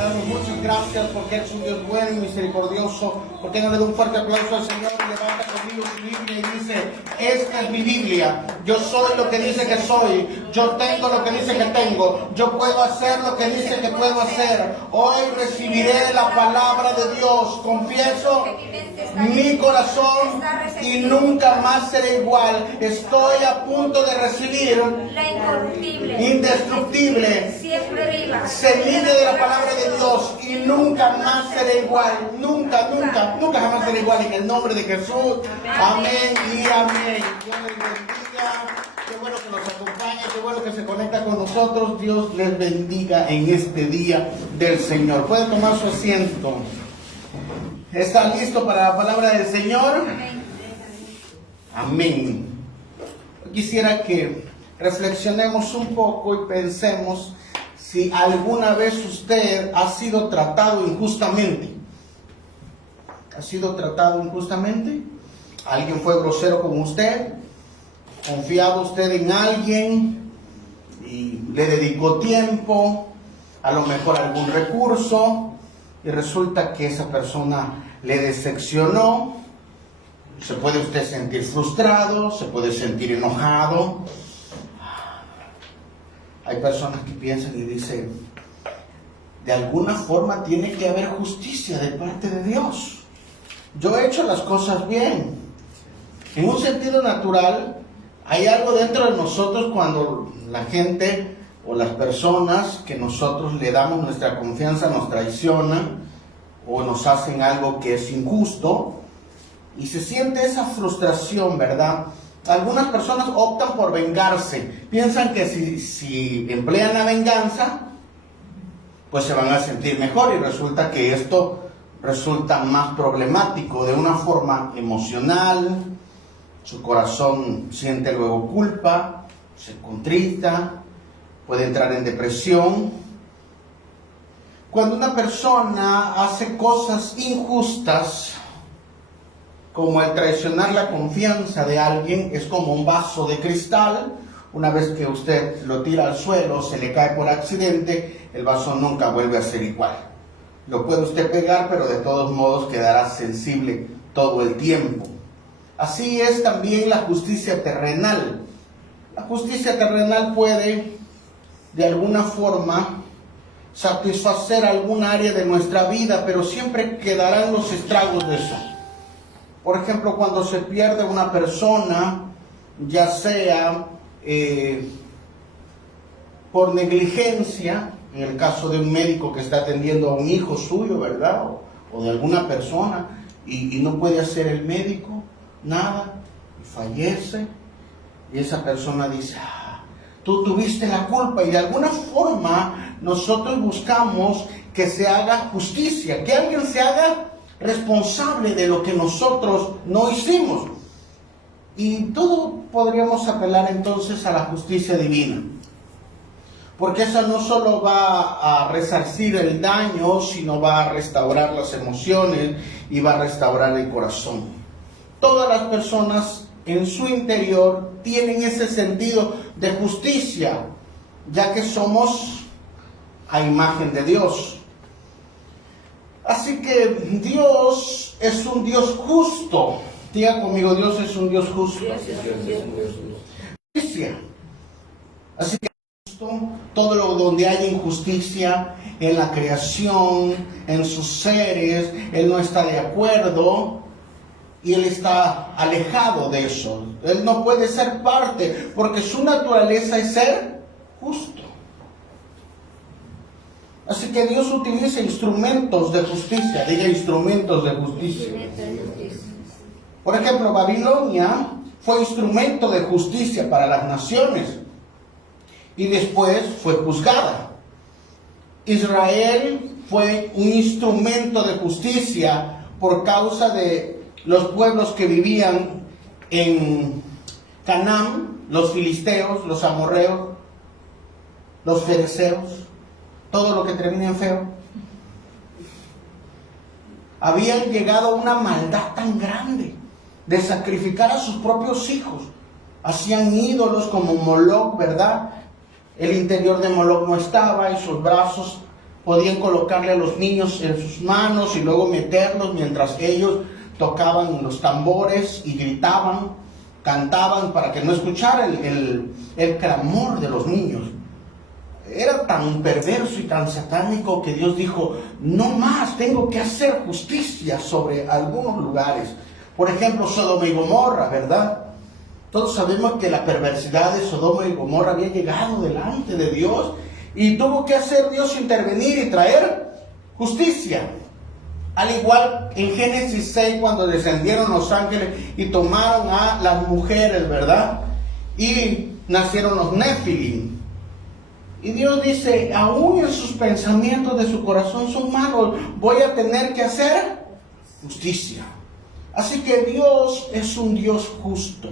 le damos muchas gracias porque es un Dios bueno y misericordioso. Porque le un fuerte aplauso al Señor y levanta conmigo su Biblia y dice: esta es mi Biblia. Yo soy lo que dice que soy. Yo tengo lo que dice que tengo. Yo puedo hacer lo que dice que puedo hacer. Hoy recibiré la palabra de Dios. Confieso mi corazón y nunca más seré igual. Estoy a punto de recibir la incorruptible, indestructible, siempre viva, semilla de la palabra de Dios, y nunca más seré igual. Nunca jamás seré igual, en el nombre de Jesús. Amén y amén. Dios les bendiga. Qué bueno que nos acompaña, qué bueno que se conecta con nosotros. Dios les bendiga en este día del Señor. Pueden tomar su asiento. ¿Está listo para la palabra del Señor? Amén. Quisiera que reflexionemos un poco y pensemos si alguna vez usted ha sido tratado injustamente. ¿Ha sido tratado injustamente? ¿Alguien fue grosero con usted? ¿Confiaba usted en alguien y le dedicó tiempo, a lo mejor algún recurso, y resulta que esa persona le decepcionó? Se puede usted sentir frustrado, se puede sentir enojado. Hay personas que piensan y dicen: de alguna forma tiene que haber justicia de parte de Dios. Yo he hecho las cosas bien. En un sentido natural, hay algo dentro de nosotros cuando la gente o las personas que nosotros le damos nuestra confianza nos traicionan o nos hacen algo que es injusto, y se siente esa frustración, ¿verdad? Algunas personas optan por vengarse. Piensan que si emplean la venganza, pues se van a sentir mejor, y resulta que esto resulta más problemático. De una forma emocional, su corazón siente luego culpa, se contrita, puede entrar en depresión. Cuando una persona hace cosas injustas, como el traicionar la confianza de alguien, es como un vaso de cristal. Una vez que usted lo tira al suelo, se le cae por accidente, el vaso nunca vuelve a ser igual. Lo puede usted pegar, pero de todos modos quedará sensible todo el tiempo. Así es también la justicia terrenal. La justicia terrenal puede, de alguna forma, satisfacer algún área de nuestra vida, pero siempre quedarán los estragos de eso. Por ejemplo, cuando se pierde una persona, ya sea por negligencia, en el caso de un médico que está atendiendo a un hijo suyo, ¿verdad? O de alguna persona, y no puede hacer el médico nada, y fallece, y esa persona dice: tú tuviste la culpa. Y de alguna forma nosotros buscamos que se haga justicia, que alguien se haga responsable de lo que nosotros no hicimos. Y todo podríamos apelar entonces a la justicia divina, porque esa no solo va a resarcir el daño, sino va a restaurar las emociones y va a restaurar el corazón. Todas las personas en su interior tienen ese sentido de justicia, ya que somos a imagen de Dios. Así que Dios es un Dios justo. Diga conmigo: Dios es un Dios justo. Justicia. Así que todo lo donde hay injusticia en la creación, en sus seres, Él no está de acuerdo y Él está alejado de eso. Él no puede ser parte, porque su naturaleza es ser justo. Así que Dios utiliza instrumentos de justicia. Diga: instrumentos de justicia. Por ejemplo, Babilonia fue instrumento de justicia para las naciones y después fue juzgada. Israel fue un instrumento de justicia por causa de los pueblos que vivían en Canaán, los filisteos, los amorreos, los fereceos, todo lo que termina en feo. Habían llegado a una maldad tan grande de sacrificar a sus propios hijos. Hacían ídolos como Moloch, ¿verdad? El interior de Moloch no estaba y sus brazos podían colocarle a los niños en sus manos y luego meterlos mientras ellos tocaban los tambores y gritaban, cantaban para que no escuchara el clamor de los niños. Era tan perverso y tan satánico que Dios dijo, no más, tengo que hacer justicia sobre algunos lugares. Por ejemplo, Sodoma y Gomorra, ¿verdad? Todos sabemos que la perversidad de Sodoma y Gomorra había llegado delante de Dios y tuvo que hacer Dios intervenir y traer justicia. Al igual en Génesis 6, cuando descendieron los ángeles y tomaron a las mujeres, ¿verdad? Y nacieron los Nefilim. Y Dios dice, aún en sus pensamientos de su corazón son malos, voy a tener que hacer justicia. Así que Dios es un Dios justo.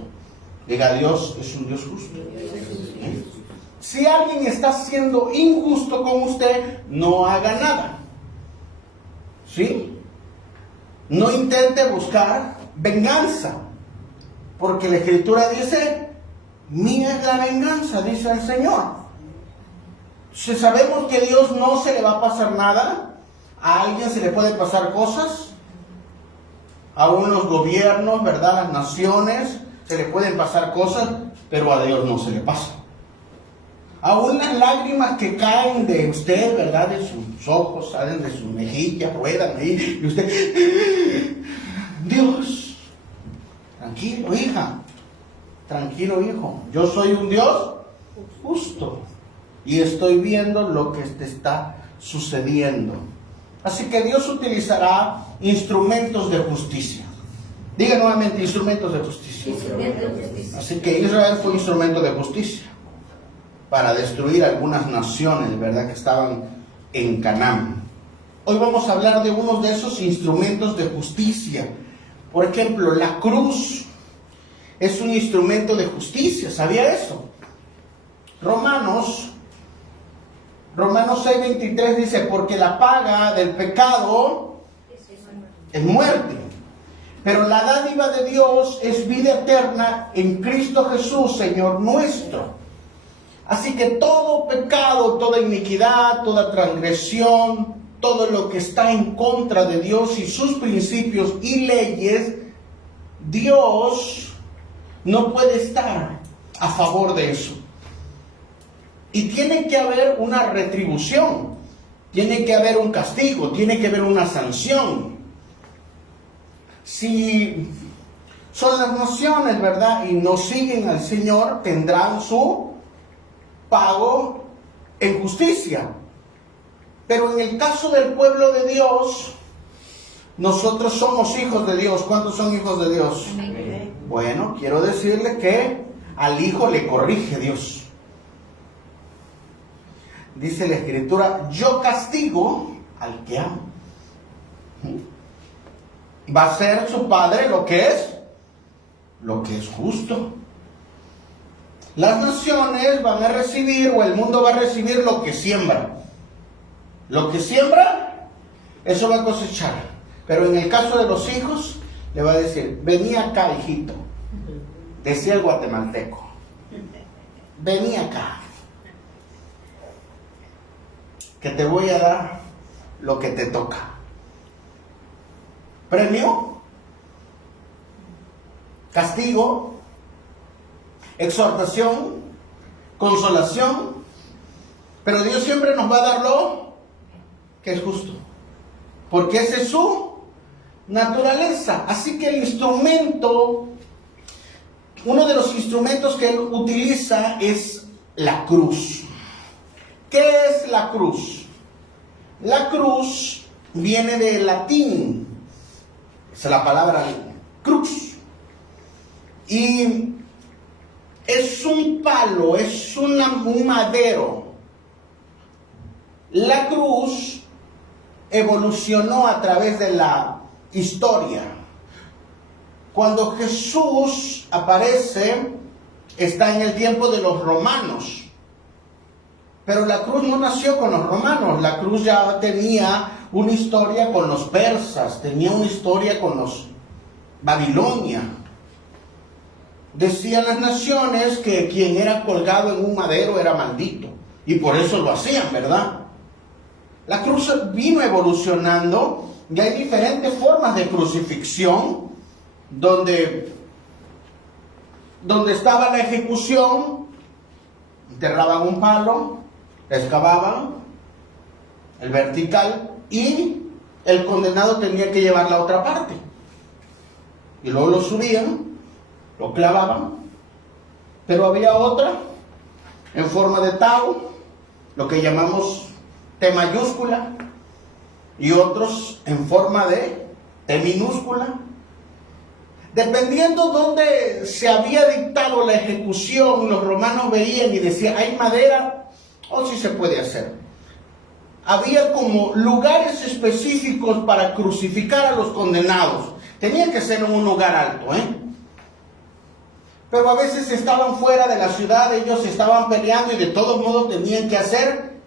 Diga, Dios es un Dios justo. Si alguien está siendo injusto con usted, no haga nada. ¿Sí? No intente buscar venganza, porque la Escritura dice, mía es la venganza, dice el Señor. Si sabemos que a Dios no se le va a pasar nada, a alguien se le puede pasar cosas, a unos gobiernos, ¿verdad? Las naciones, se le pueden pasar cosas, pero a Dios no se le pasa. Aún las lágrimas que caen de usted, ¿verdad? De sus ojos, salen de sus mejillas, ruedan ahí, y usted, Dios, tranquilo, hija, tranquilo, hijo, yo soy un Dios justo. Y estoy viendo lo que te está sucediendo. Así que Dios utilizará instrumentos de justicia. Diga nuevamente, instrumentos de justicia. Así que Israel fue instrumento de justicia para destruir algunas naciones, ¿verdad?, que estaban en Canaán. Hoy vamos a hablar de uno de esos instrumentos de justicia. Por ejemplo, la cruz es un instrumento de justicia. ¿Sabía eso? Romanos 6:23 dice, porque la paga del pecado es muerte, pero la dádiva de Dios es vida eterna en Cristo Jesús, Señor nuestro. Así que todo pecado, toda iniquidad, toda transgresión, todo lo que está en contra de Dios y sus principios y leyes, Dios no puede estar a favor de eso. Y tiene que haber una retribución, tiene que haber un castigo, tiene que haber una sanción. Si son las naciones, ¿verdad?, y no siguen al Señor, tendrán su pago en justicia. Pero en el caso del pueblo de Dios, nosotros somos hijos de Dios. ¿Cuántos son hijos de Dios? Amén. Bueno, quiero decirle que al hijo le corrige Dios. Dice la Escritura, yo castigo al que amo. Va a ser su padre lo que es justo. Las naciones van a recibir, o el mundo va a recibir lo que siembra. Lo que siembra, eso va a cosechar. Pero en el caso de los hijos, le va a decir, vení acá, hijito. Decía el guatemalteco. Vení acá, que te voy a dar lo que te toca. Premio, castigo, exhortación, consolación, pero Dios siempre nos va a dar lo que es justo, porque esa es su naturaleza. Así que el instrumento, uno de los instrumentos que Él utiliza es la cruz. ¿Qué es la cruz? La cruz viene del latín, es la palabra crux, y es un palo, es un madero. La cruz evolucionó a través de la historia. Cuando Jesús aparece, está en el tiempo de los romanos. Pero la cruz no nació con los romanos, la cruz ya tenía una historia con los persas, tenía una historia con los Babilonia. Decían las naciones que quien era colgado en un madero era maldito, y por eso lo hacían, ¿verdad? La cruz vino evolucionando y hay diferentes formas de crucifixión, donde estaba la ejecución, enterraban un palo, excavaban el vertical y el condenado tenía que llevar la otra parte. Y luego lo subían, lo clavaban, pero había otra en forma de tau, lo que llamamos T mayúscula, y otros en forma de T minúscula. Dependiendo dónde se había dictado la ejecución, los romanos veían y decían, ¿hay madera? O sí se puede hacer. Había como lugares específicos para crucificar a los condenados. Tenía que ser en un lugar alto, Pero a veces estaban fuera de la ciudad, ellos estaban peleando y de todos modos tenían que hacer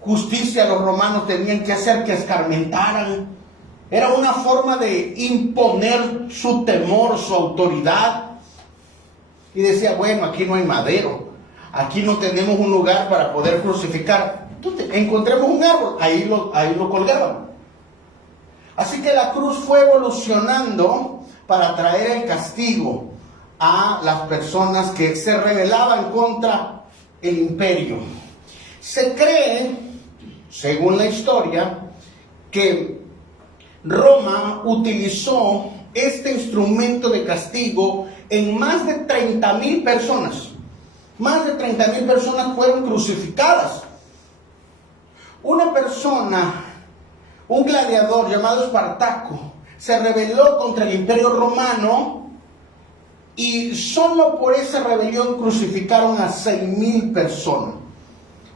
justicia. Los romanos tenían que hacer que escarmentaran. Era una forma de imponer su temor, su autoridad. Y decía, bueno, aquí no hay madero, aquí no tenemos un lugar para poder crucificar. Entonces, encontremos un árbol, ahí lo colgaban. Así que la cruz fue evolucionando para traer el castigo a las personas que se rebelaban contra el imperio. Se cree, según la historia, que Roma utilizó este instrumento de castigo en más de 30,000 personas. Más de 30,000 personas fueron crucificadas. Una persona, un gladiador llamado Espartaco, se rebeló contra el imperio romano y solo por esa rebelión crucificaron a 6,000 personas.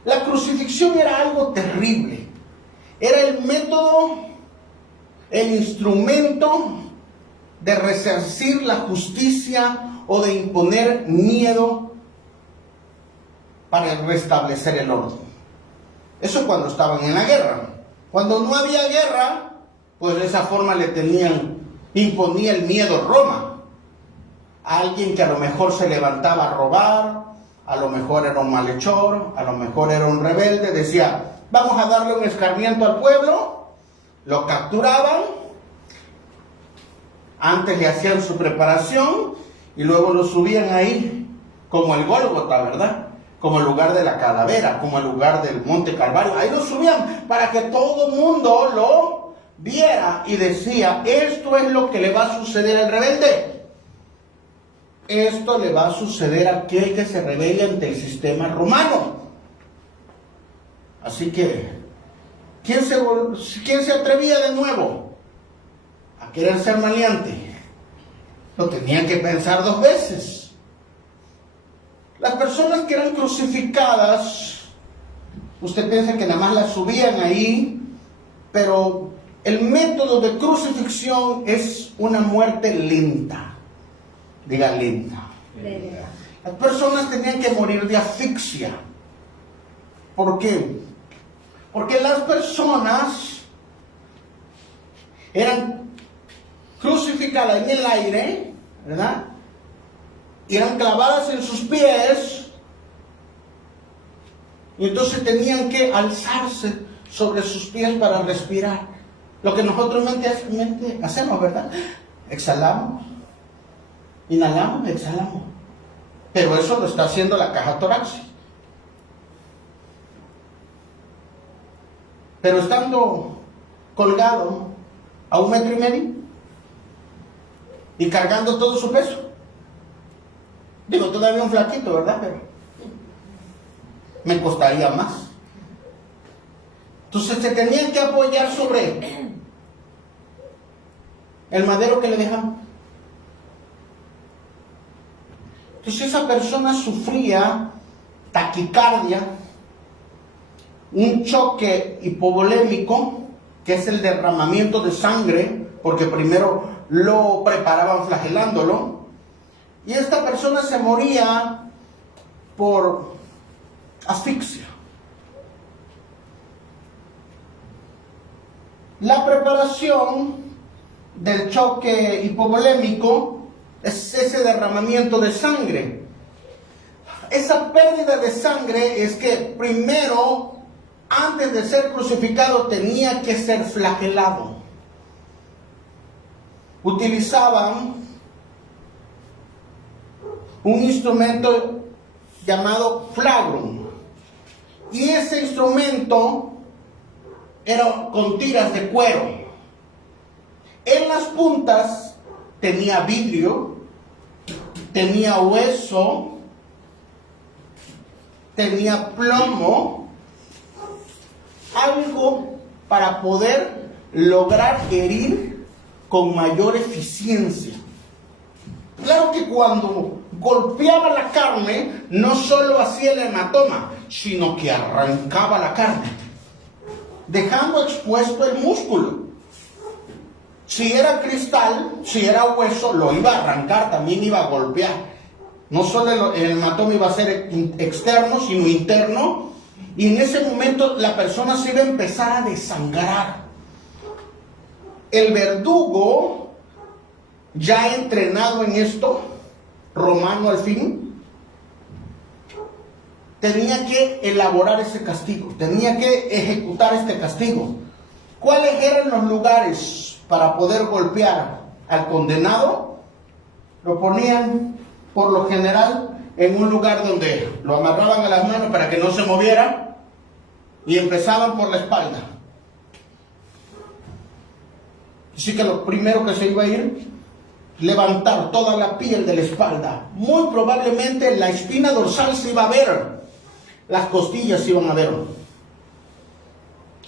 La crucifixión era algo terrible. Era el método, el instrumento de resarcir la justicia o de imponer miedo para restablecer el orden. Eso cuando estaban en la guerra. Cuando no había guerra, pues de esa forma imponía el miedo Roma. A alguien que a lo mejor se levantaba a robar, a lo mejor era un malhechor, a lo mejor era un rebelde, decía, vamos a darle un escarmiento al pueblo, lo capturaban, antes le hacían su preparación y luego lo subían ahí, como el Gólgota, ¿verdad? Como el lugar de la calavera, como el lugar del Monte Calvario. Ahí lo subían para que todo el mundo lo viera y decía, esto es lo que le va a suceder al rebelde. Esto le va a suceder a aquel que se rebele ante el sistema romano. Así que, ¿quién se atrevía de nuevo a querer ser maleante? Lo tenían que pensar 2 veces. Las personas que eran crucificadas, usted piensa que nada más las subían ahí, pero el método de crucifixión es una muerte lenta. Diga lenta. Las personas tenían que morir de asfixia. ¿Por qué? Porque las personas eran crucificadas en el aire, ¿verdad? Y eran clavadas en sus pies. Y entonces tenían que alzarse sobre sus pies para respirar. Lo que nosotros mente hacemos, ¿verdad? Exhalamos. Inhalamos, exhalamos. Pero eso lo está haciendo la caja torácica. Pero estando colgado a 1,5 metros y cargando todo su peso. Digo, todavía un flaquito, ¿verdad? Pero me costaría más. Entonces se tenían que apoyar sobre el madero que le dejaban. Entonces esa persona sufría taquicardia, un choque hipovolémico, que es el derramamiento de sangre, porque primero lo preparaban flagelándolo, y esta persona se moría por asfixia. La preparación del choque hipovolémico es ese derramamiento de sangre. Esa pérdida de sangre es que primero antes de ser crucificado tenía que ser flagelado. Utilizaban un instrumento llamado flagrum, y ese instrumento era con tiras de cuero. En las puntas tenía vidrio, tenía hueso, tenía plomo, algo para poder lograr herir con mayor eficiencia. Claro que cuando golpeaba la carne, no solo hacía el hematoma, sino que arrancaba la carne, dejando expuesto el músculo. Si era cristal, si era hueso, lo iba a arrancar, también iba a golpear. No solo el hematoma iba a ser externo, sino interno, y en ese momento la persona se iba a empezar a desangrar. El verdugo, ya entrenado en esto, romano al fin, tenía que elaborar ese castigo, tenía que ejecutar este castigo. ¿Cuáles eran los lugares para poder golpear al condenado? Lo ponían, por lo general, en un lugar donde lo amarraban a las manos para que no se moviera, y empezaban por la espalda. Así que lo primero que se iba a ir, levantar toda la piel de la espalda. Muy probablemente la espina dorsal se iba a ver, las costillas se iban a ver,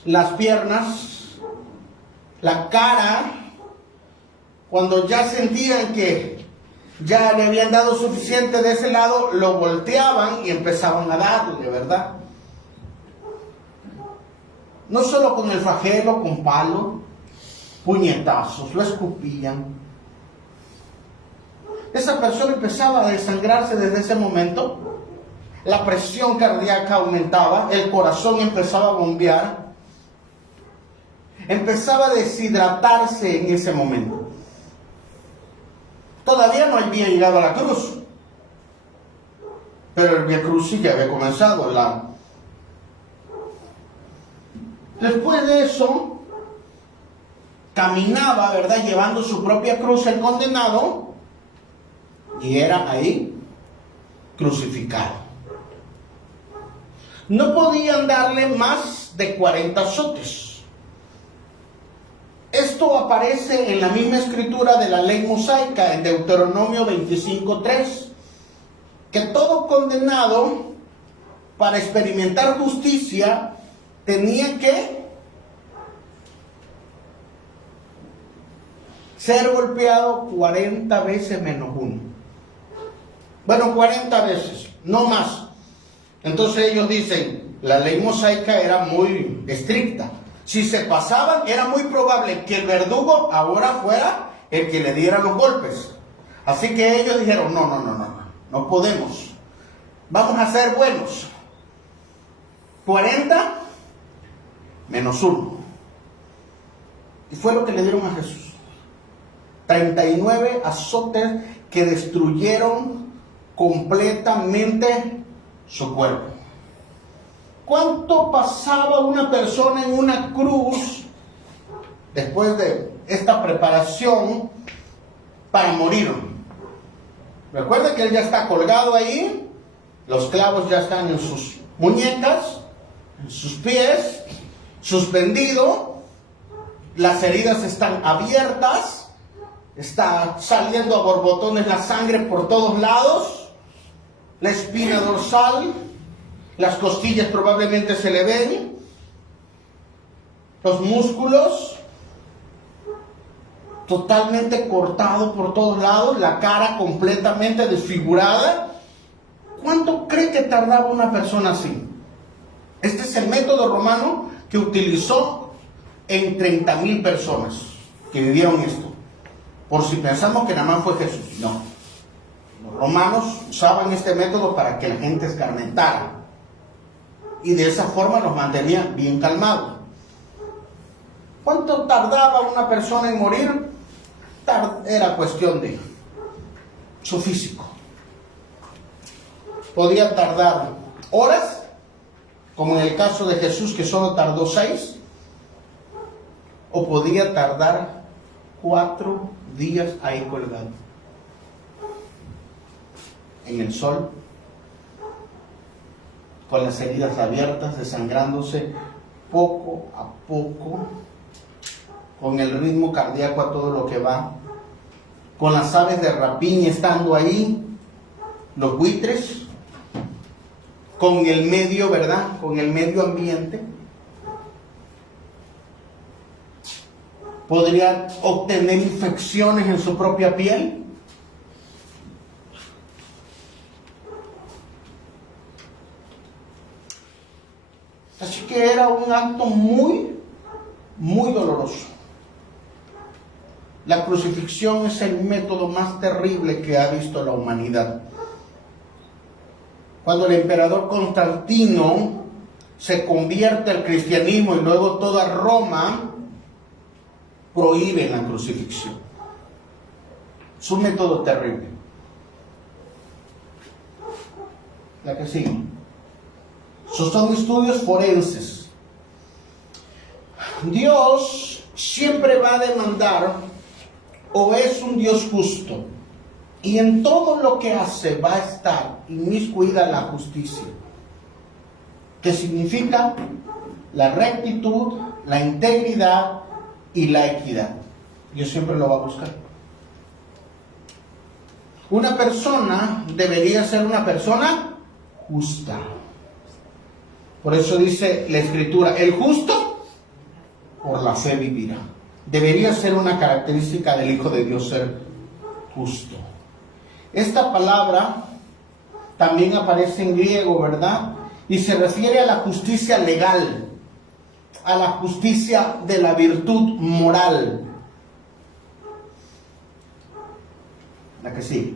las piernas, la cara. Cuando ya sentían que ya le habían dado suficiente de ese lado, lo volteaban y empezaban a darle, ¿verdad? No solo con el flagelo, con palo, puñetazos, lo escupían. Esa persona empezaba a desangrarse desde ese momento. La presión cardíaca aumentaba, el corazón empezaba a bombear, empezaba a deshidratarse en ese momento. Todavía no había llegado a la cruz, pero el Vía Crucis ya había comenzado. Después de eso, caminaba, ¿verdad?, llevando su propia cruz el condenado, y era ahí crucificado. No podían darle más de 40 azotes. Esto aparece en la misma escritura de la ley mosaica, en Deuteronomio 25:3, que todo condenado, para experimentar justicia, tenía que ser golpeado 40 veces menos uno. Bueno, 40 veces, no más. Entonces ellos dicen, la ley mosaica era muy estricta. Si se pasaban, era muy probable que el verdugo ahora fuera el que le diera los golpes. Así que ellos dijeron, no podemos. Vamos a ser buenos. 40 menos 1. Y fue lo que le dieron a Jesús. 39 azotes que destruyeron completamente su cuerpo. ¿Cuánto pasaba una persona en una cruz después de esta preparación para morir? Recuerda que él ya está colgado ahí, los clavos ya están en sus muñecas, en sus pies, suspendido, las heridas están abiertas, está saliendo a borbotones la sangre por todos lados, la espina dorsal, las costillas probablemente se le ven, los músculos totalmente cortado por todos lados, la cara completamente desfigurada. ¿Cuánto cree que tardaba una persona así? Este es el método romano que utilizó en 30,000 personas que vivieron esto. Por si pensamos que nada más fue Jesús, no. Los romanos usaban este método para que la gente escarmentara, y de esa forma los mantenía bien calmados. ¿Cuánto tardaba una persona en morir? Era cuestión de su físico. Podía tardar horas como en el caso de Jesús que solo tardó 6, o podía tardar 4 días ahí colgado en el sol, con las heridas abiertas, desangrándose poco a poco, con el ritmo cardíaco a todo lo que va, con las aves de rapiña estando ahí, los buitres, con el medio, ¿verdad? Con el medio ambiente. Podría obtener infecciones en su propia piel. Así que era un acto muy, muy doloroso. La crucifixión es el método más terrible que ha visto la humanidad. Cuando el emperador Constantino se convierte al cristianismo y luego toda Roma prohíbe la crucifixión. Es un método terrible. La que sigue. Esos son estudios forenses. Dios siempre va a demandar, o es un Dios justo, y en todo lo que hace va a estar inmiscuida la justicia, que significa la rectitud, la integridad y la equidad. Dios siempre lo va a buscar. Una persona debería ser una persona justa. Por eso dice la Escritura, el justo por la fe vivirá. Debería ser una característica del Hijo de Dios ser justo. Esta palabra también aparece en griego, ¿verdad? Y se refiere a la justicia legal, a la justicia de la virtud moral. La que sigue.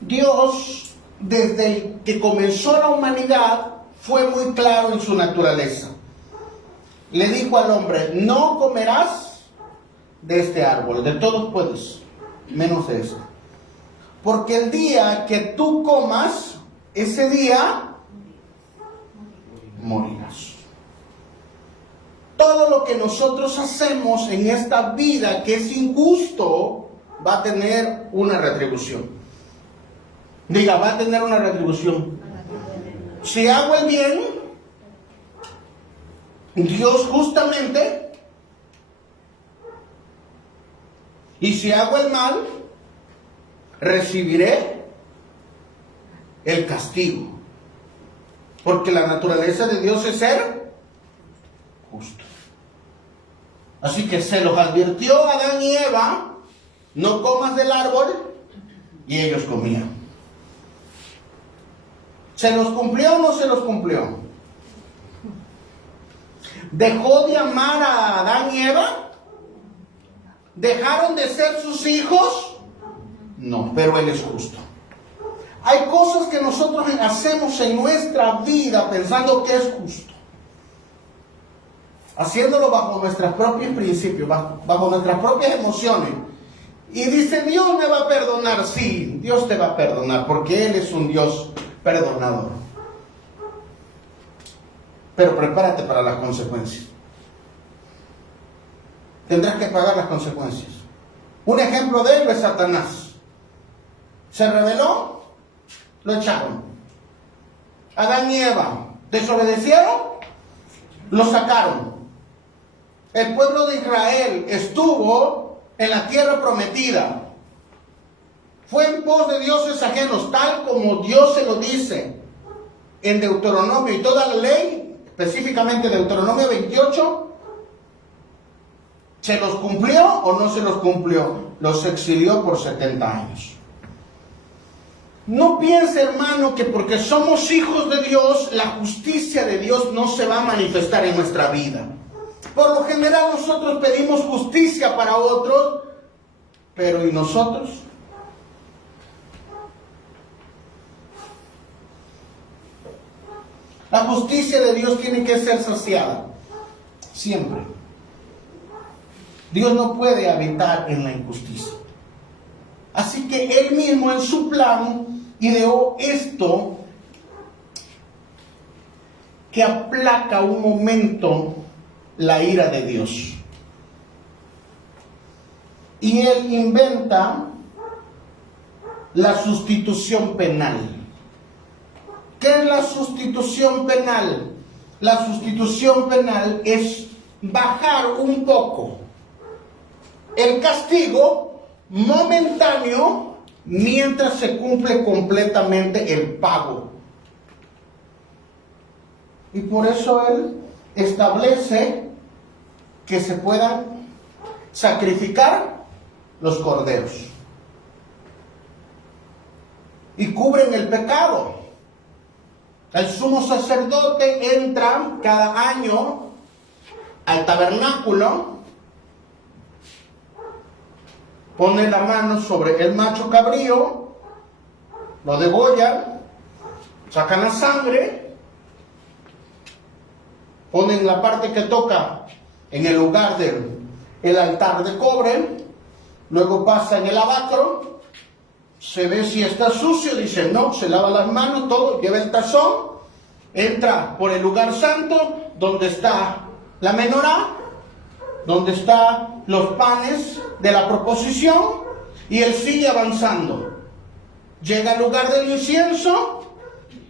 Dios, desde que comenzó la humanidad, fue muy claro en su naturaleza. Le dijo al hombre, no comerás de este árbol, de todos puedes, menos de este. Porque el día que tú comas, ese día morirás. Todo lo que nosotros hacemos en esta vida que es injusto, va a tener una retribución. Diga, va a tener una retribución. Si hago el bien, Dios justamente, y si hago el mal, recibiré el castigo. Porque la naturaleza de Dios es ser justo. Así que se los advirtió a Adán y Eva, no comas del árbol, y ellos comían. ¿Se los cumplió o no se los cumplió? ¿Dejó de amar a Adán y Eva? ¿Dejaron de ser sus hijos? No, pero Él es justo. Hay cosas que nosotros hacemos en nuestra vida pensando que es justo, haciéndolo bajo nuestros propios principios, bajo nuestras propias emociones. Y dice, Dios me va a perdonar. Sí, Dios te va a perdonar, porque Él es un Dios perdonador. Pero prepárate para las consecuencias. Tendrás que pagar las consecuencias. Un ejemplo de ello es Satanás. Se rebeló, lo echaron. Adán y Eva desobedecieron, lo sacaron. El pueblo de Israel estuvo en la tierra prometida. Fue en pos de dioses ajenos, tal como Dios se lo dice en Deuteronomio y toda la ley, específicamente Deuteronomio 28. ¿Se los cumplió o no se los cumplió? Los exilió por 70 años. No piense, hermano, que porque somos hijos de Dios, la justicia de Dios no se va a manifestar en nuestra vida. Por lo general nosotros pedimos justicia para otros, pero ¿y nosotros? La justicia de Dios tiene que ser saciada, siempre. Dios no puede habitar en la injusticia. Así que Él mismo en su plan ideó esto que aplaca un momento la ira de Dios. Y él inventa la sustitución penal. ¿Qué es la sustitución penal? La sustitución penal es bajar un poco el castigo momentáneo mientras se cumple completamente el pago. Y por eso él establece que se puedan sacrificar los corderos. Y cubren el pecado. El sumo sacerdote entra cada año al tabernáculo, pone la mano sobre el macho cabrío, lo degollan, sacan la sangre, ponen la parte que toca en el lugar del altar de cobre, luego pasa en el lavacro, se ve si está sucio, dice no, se lava las manos, todo, lleva el tazón, entra por el lugar santo, donde está la menorá, donde están los panes de la proposición, y él sigue avanzando. Llega al lugar del incienso,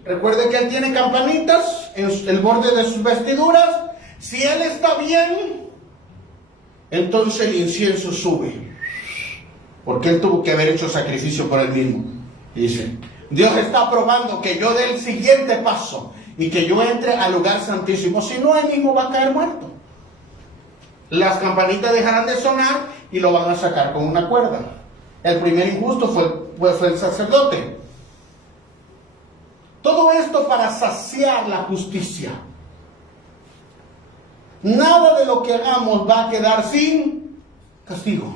recuerde que él tiene campanitas en el borde de sus vestiduras. Si él está bien, entonces el incienso sube. Porque él tuvo que haber hecho sacrificio por él mismo. Dice, Dios está probando que yo dé el siguiente paso y que yo entre al lugar santísimo. Si no, él mismo va a caer muerto. Las campanitas dejarán de sonar y lo van a sacar con una cuerda. El primer injusto fue el sacerdote. Todo esto para saciar la justicia. Nada de lo que hagamos va a quedar sin castigo.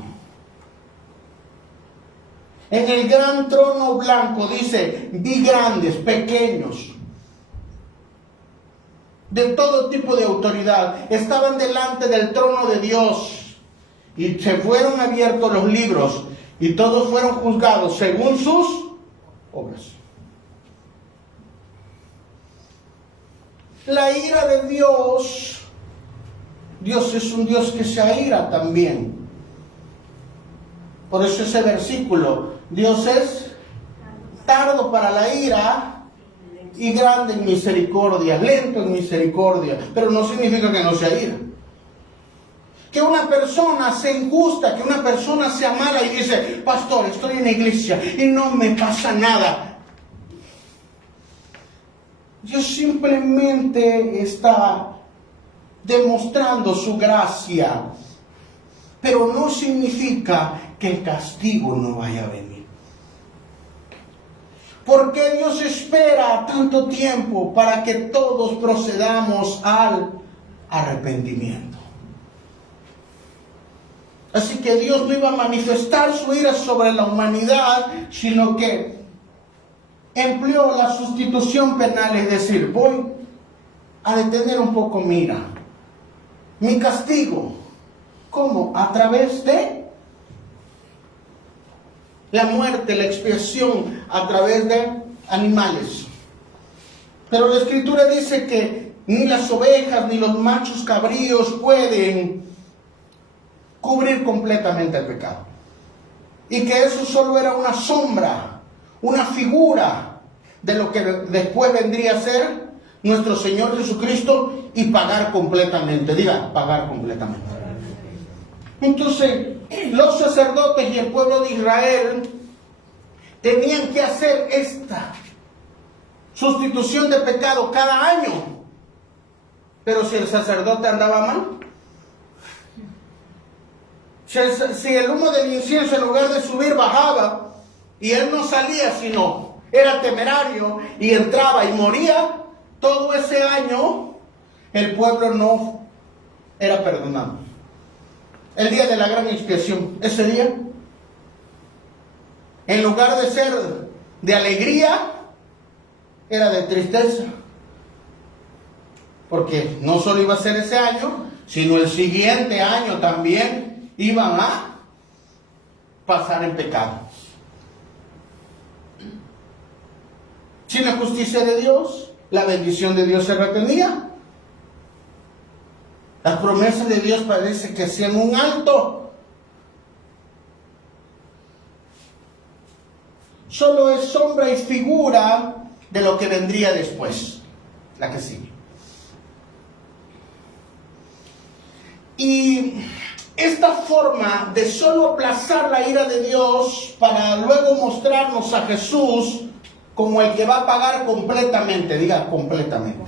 En el gran trono blanco dice, vi grandes, pequeños, de todo tipo de autoridad, estaban delante del trono de Dios, y se fueron abiertos los libros, y todos fueron juzgados según sus obras. La ira de Dios, Dios es un Dios que se aira también. Por eso ese versículo, Dios es tardo para la ira y grande en misericordia, lento en misericordia, pero no significa que no sea ira. Que una persona sea injusta, que una persona sea mala y dice, pastor, estoy en la iglesia y no me pasa nada. Dios simplemente está demostrando su gracia, pero no significa que el castigo no vaya a venir. ¿Por qué Dios espera tanto tiempo para que todos procedamos al arrepentimiento? Así que Dios no iba a manifestar su ira sobre la humanidad, sino que empleó la sustitución penal, es decir, voy a detener un poco mi ira, mi castigo. ¿Cómo? A través de la muerte, la expiación, a través de animales. Pero la Escritura dice que ni las ovejas ni los machos cabríos pueden cubrir completamente el pecado. Y que eso solo era una sombra, una figura de lo que después vendría a ser nuestro Señor Jesucristo y pagar completamente. Diga, pagar completamente. Entonces, los sacerdotes y el pueblo de Israel tenían que hacer esta sustitución de pecado cada año. Pero si el sacerdote andaba mal, si el humo del incienso en lugar de subir bajaba y él no salía, sino era temerario y entraba y moría, todo ese año el pueblo no era perdonado. El día de la gran expiación, ese día, en lugar de ser de alegría, era de tristeza. Porque no solo iba a ser ese año, sino el siguiente año también iban a pasar en pecado. Sin la justicia de Dios, la bendición de Dios se retenía. Las promesas de Dios parece que hacían un alto. Solo es sombra y figura de lo que vendría después, la que sigue. Y esta forma de solo aplazar la ira de Dios para luego mostrarnos a Jesús como el que va a pagar completamente, diga completamente.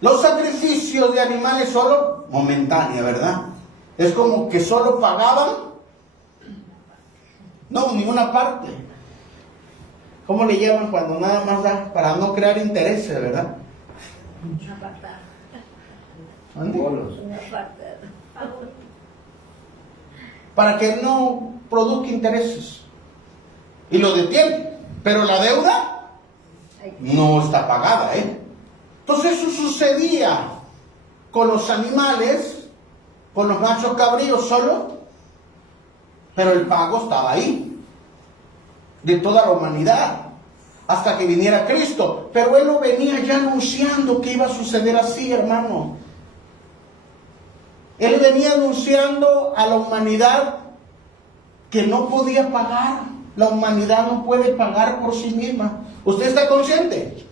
Los sacrificios de animales solo momentánea, ¿verdad? Es como que solo pagaban, no, ninguna parte. ¿Cómo le llaman cuando nada más da para no crear intereses, verdad? Para que no produzca intereses. Y lo detiene. Pero la deuda no está pagada, ¿eh? Entonces eso sucedía con los animales, con los machos cabríos solo, pero el pago estaba ahí, de toda la humanidad, hasta que viniera Cristo. Pero Él no venía ya anunciando que iba a suceder así, hermano. Él venía anunciando a la humanidad que no podía pagar. La humanidad no puede pagar por sí misma. ¿Usted está consciente?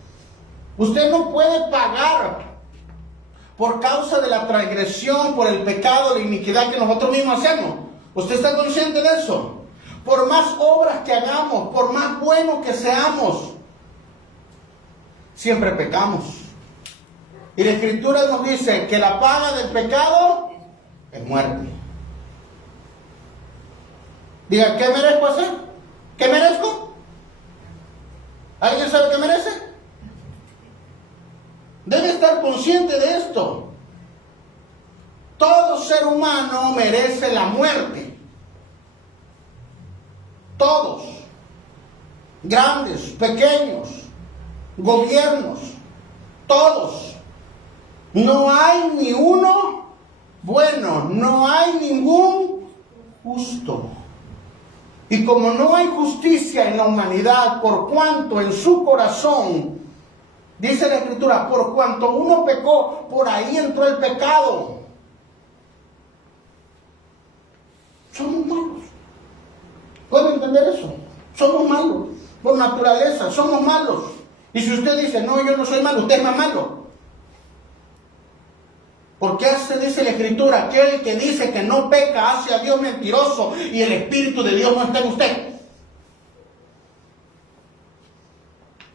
Usted no puede pagar por causa de la transgresión, por el pecado, la iniquidad que nosotros mismos hacemos. ¿Usted está consciente de eso? Por más obras que hagamos, por más buenos que seamos, siempre pecamos. Y la Escritura nos dice que la paga del pecado es muerte. Diga, ¿qué merezco hacer? ¿Qué merezco? ¿Alguien sabe qué merece? Debe estar consciente de esto. Todo ser humano merece la muerte. Todos. Grandes, pequeños, gobiernos, todos. No hay ni uno bueno, no hay ningún justo. Y como no hay justicia en la humanidad, por cuanto en su corazón, dice la Escritura, por cuanto uno pecó, por ahí entró el pecado. Somos malos. ¿Puede entender eso? Somos malos. Por naturaleza, somos malos. Y si usted dice, no, yo no soy malo, usted es más malo. Porque se dice la Escritura, aquel que dice que no peca hace a Dios mentiroso y el Espíritu de Dios no está en usted.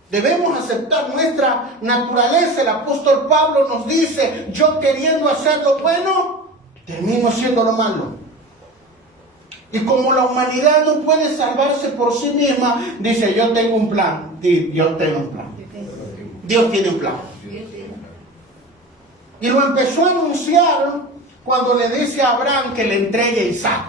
Debemos aceptar nuestra naturaleza. El apóstol Pablo nos dice, yo queriendo hacer lo bueno, termino haciendo lo malo. Y como la humanidad no puede salvarse por sí misma, dice, yo tengo un plan. Dios tiene un plan. Dios tiene un plan. Y lo empezó a anunciar cuando le dice a Abraham que le entregue a Isaac.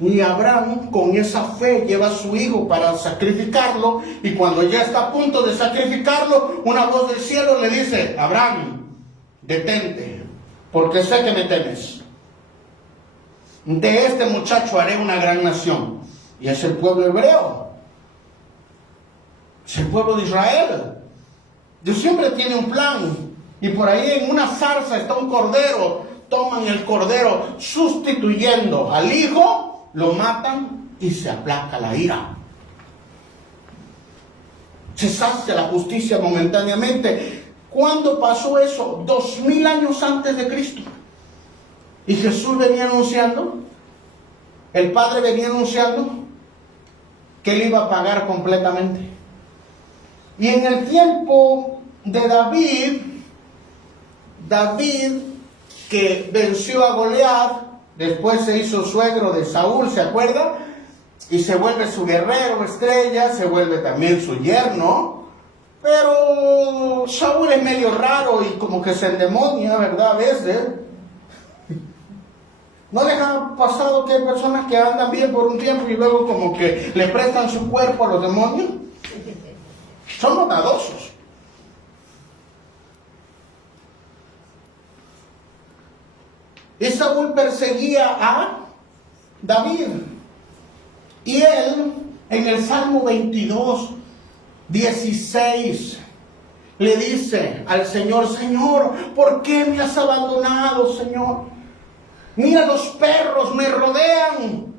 Y Abraham con esa fe lleva a su hijo para sacrificarlo, y cuando ya está a punto de sacrificarlo, una voz del cielo le dice, Abraham, detente, porque sé que me temes. De este muchacho haré una gran nación. Y es el pueblo hebreo. Es el pueblo de Israel. Dios siempre tiene un plan. Y por ahí en una zarza está un cordero. Toman el cordero sustituyendo al hijo, lo matan y se aplaca la ira. Se sacia la justicia momentáneamente. ¿Cuándo pasó eso? 2000 años antes de Cristo. Y Jesús venía anunciando, el Padre venía anunciando que Él iba a pagar completamente. Y en el tiempo de David que venció a Goliat, después se hizo suegro de Saúl, ¿se acuerda? Y se vuelve su guerrero estrella, se vuelve también su yerno. Pero Saúl es medio raro y como que se endemonia, ¿verdad? A veces. ¿No les ha pasado que hay personas que andan bien por un tiempo y luego como que le prestan su cuerpo a los demonios? Son bondadosos. Y Saúl perseguía a David. Y él, en el Salmo 22, 16, le dice al Señor: Señor, ¿por qué me has abandonado, Señor? Mira, los perros me rodean,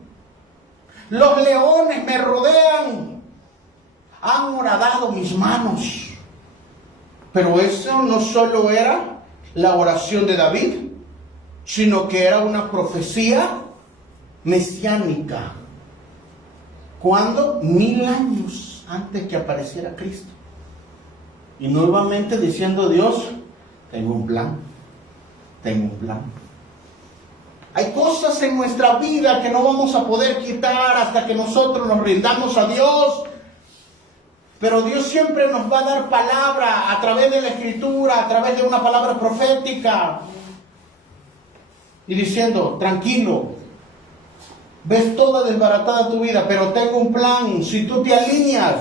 los leones me rodean, han horadado mis manos. Pero eso no solo era la oración de David, sino que era una profecía mesiánica. ¿Cuándo? 1000 años antes que apareciera Cristo. Y nuevamente diciendo Dios: tengo un plan, tengo un plan. Hay cosas en nuestra vida que no vamos a poder quitar hasta que nosotros nos rindamos a Dios. Pero Dios siempre nos va a dar palabra a través de la Escritura, a través de una palabra profética. Y diciendo: tranquilo, ves toda desbaratada tu vida, pero tengo un plan. Si tú te alineas,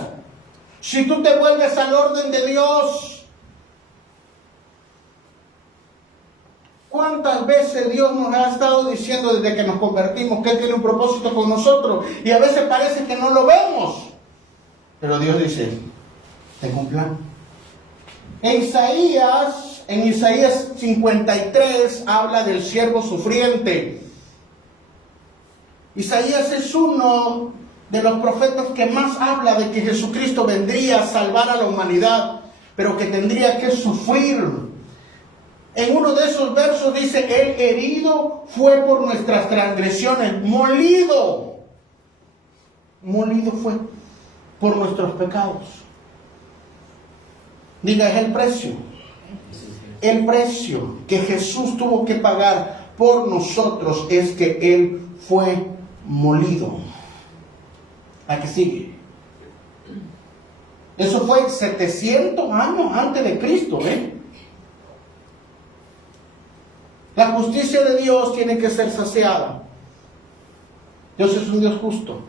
si tú te vuelves al orden de Dios. ¿Cuántas veces Dios nos ha estado diciendo desde que nos convertimos que Él tiene un propósito con nosotros? Y a veces parece que no lo vemos. Pero Dios dice: tengo un plan. En Isaías 53 habla del siervo sufriente. Isaías es uno de los profetas que más habla de que Jesucristo vendría a salvar a la humanidad, pero que tendría que sufrir. En uno de esos versos dice: Él herido fue por nuestras transgresiones, molido fue por nuestros pecados. Diga: es el precio. El precio que Jesús tuvo que pagar por nosotros es que Él fue molido. ¿A qué sigue? Eso fue 700 años antes de Cristo, La justicia de Dios tiene que ser saciada. Dios es un Dios justo.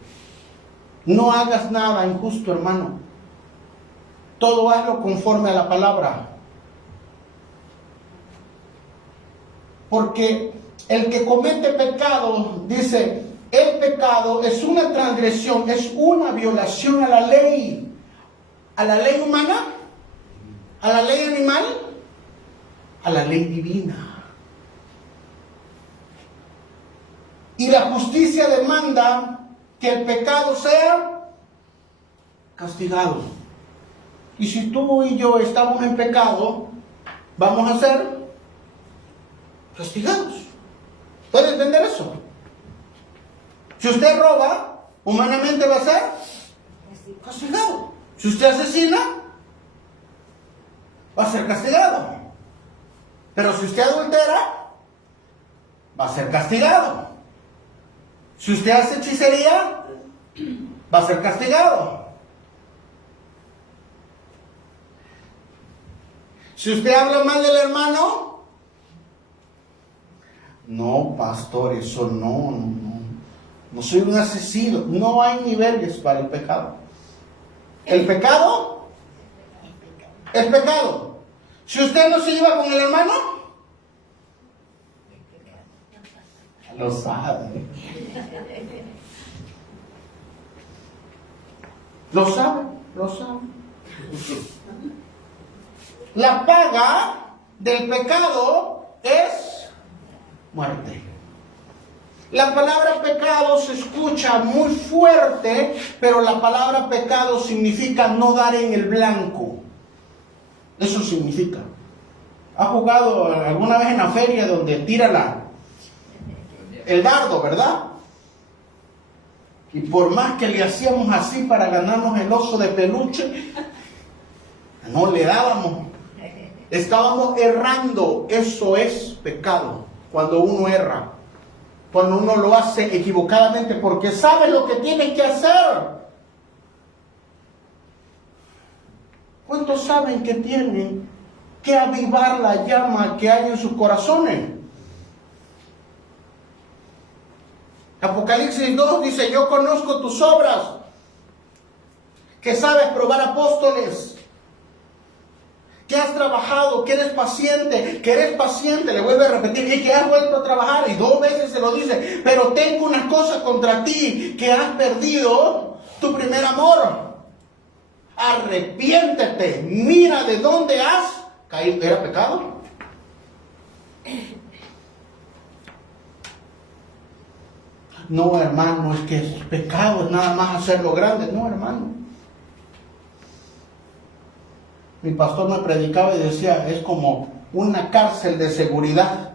No hagas nada injusto, hermano. Todo hazlo conforme a la palabra. Porque el que comete pecado, dice, el pecado es una transgresión, es una violación a la ley. ¿A la ley humana? ¿A la ley animal? A la ley divina. Y la justicia demanda que el pecado sea castigado. Y si tú y yo estamos en pecado, vamos a ser castigados. ¿Puede entender eso? Si usted roba, humanamente va a ser castigado. Si usted asesina, va a ser castigado. Pero si usted adultera, va a ser castigado. Si usted hace hechicería, va a ser castigado. Si usted habla mal del hermano, no, pastor, eso no soy un asesino. No hay niveles para el pecado. El pecado es pecado. Si usted no se lleva con el hermano, lo sabe. Lo sabe. La paga del pecado es muerte. La palabra pecado se escucha muy fuerte, pero la palabra pecado significa no dar en el blanco. Eso significa. ¿Ha jugado alguna vez en la feria donde tira el dardo, verdad? Y por más que le hacíamos así para ganarnos el oso de peluche, no le dábamos. Estábamos errando. Eso es pecado. Cuando uno erra, cuando uno lo hace equivocadamente, porque sabe lo que tiene que hacer. ¿Cuántos saben que tienen que avivar la llama que hay en sus corazones? Apocalipsis 2 dice: yo conozco tus obras, que sabes probar apóstoles, que has trabajado, que eres paciente, le vuelve a repetir, y que has vuelto a trabajar, y 2 veces se lo dice, pero tengo una cosa contra ti, que has perdido tu primer amor. Arrepiéntete, mira de dónde has caído. ¿Era pecado? No, hermano, es que es pecado, es nada más hacerlo grande. No, hermano. Mi pastor me predicaba y decía, es como una cárcel de seguridad.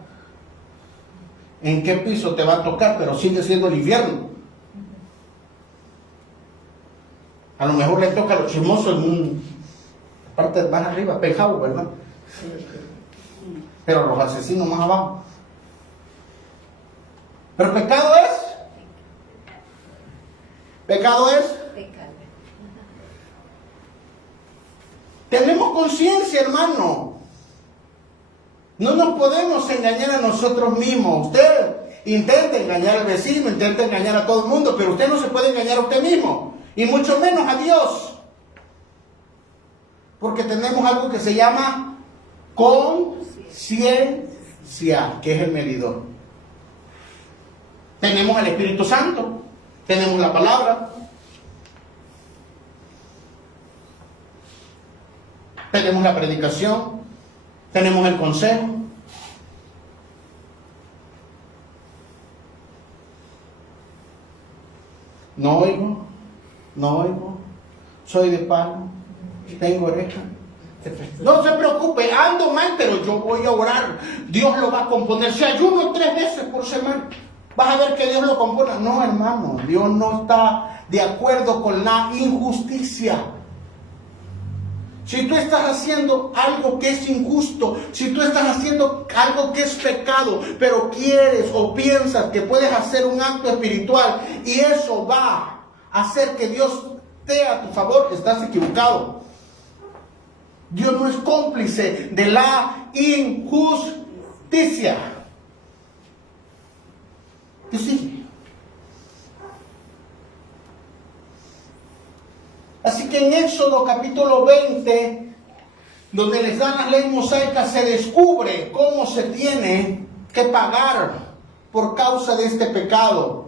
¿En qué piso te va a tocar? Pero sigue siendo el infierno. A lo mejor le toca a los chismosos en un parte más arriba, penthouse, ¿verdad? Pero los asesinos más abajo. Pero pecado es. Pecado es. Tenemos conciencia, hermano. No nos podemos engañar a nosotros mismos. Usted intenta engañar al vecino, intenta engañar a todo el mundo, pero usted no se puede engañar a usted mismo. Y mucho menos a Dios. Porque tenemos algo que se llama conciencia, que es el medidor. Tenemos el Espíritu Santo, tenemos la palabra, tenemos la predicación, tenemos el consejo. No oigo, soy de palo, tengo oreja. No se preocupe, ando mal, pero yo voy a orar. Dios lo va a componer. Si ayuno 3 veces por semana, vas a ver que Dios lo compone. No, hermano, Dios no está de acuerdo con la injusticia. Si tú estás haciendo algo que es injusto, si tú estás haciendo algo que es pecado, pero quieres o piensas que puedes hacer un acto espiritual y eso va a hacer que Dios esté a tu favor, estás equivocado. Dios no es cómplice de la injusticia. ¿Qué sigue? Así que en Éxodo capítulo 20, donde les dan las leyes mosaicas, se descubre cómo se tiene que pagar por causa de este pecado.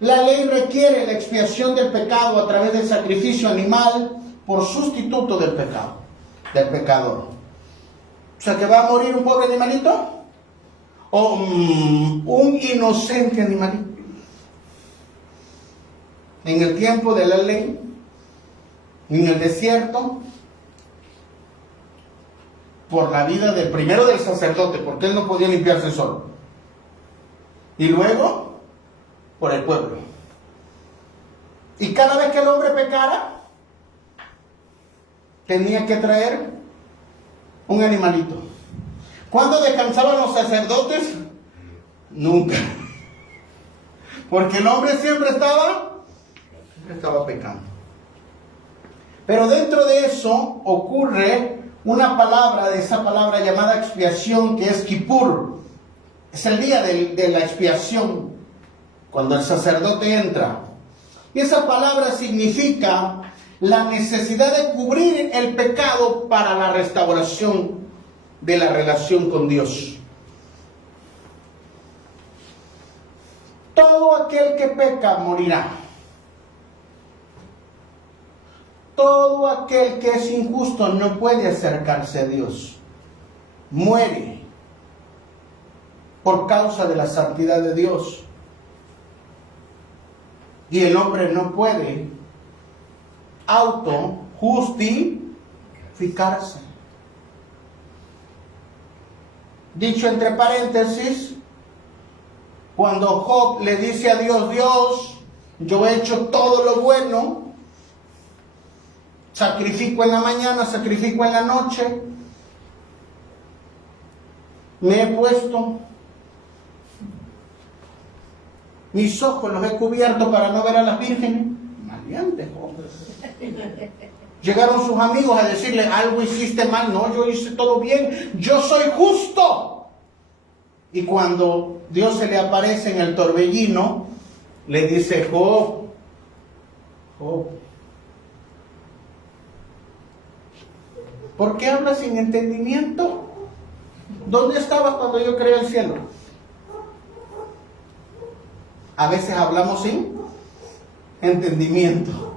La ley requiere la expiación del pecado a través del sacrificio animal por sustituto del pecado, del pecador. O sea, que va a morir un pobre animalito o un inocente animalito. En el tiempo de la ley, en el desierto, por la vida del primero del sacerdote, porque él no podía limpiarse solo, y luego por el pueblo. Y cada vez que el hombre pecara, tenía que traer un animalito. ¿Cuándo descansaban los sacerdotes? Nunca. Porque el hombre siempre estaba pecando. Pero dentro de eso ocurre una palabra, de esa palabra llamada expiación, que es Kippur. Es el día de la expiación, cuando el sacerdote entra. Y esa palabra significa la necesidad de cubrir el pecado para la restauración de la relación con Dios. Todo aquel que peca morirá. Todo aquel que es injusto no puede acercarse a Dios. Muere por causa de la santidad de Dios. Y el hombre no puede autojustificarse. Dicho entre paréntesis, cuando Job le dice a Dios, Dios, yo he hecho todo lo bueno, sacrifico en la mañana, sacrifico en la noche, me he puesto, mis ojos los he cubierto para no ver a las vírgenes. Maleante, Job. Llegaron sus amigos a decirle, algo hiciste mal. No, yo hice todo bien, yo soy justo. Y cuando Dios se le aparece en el torbellino, le dice, Job, ¿Por qué hablas sin entendimiento? ¿Dónde estabas cuando yo creé el cielo? A veces hablamos sin entendimiento.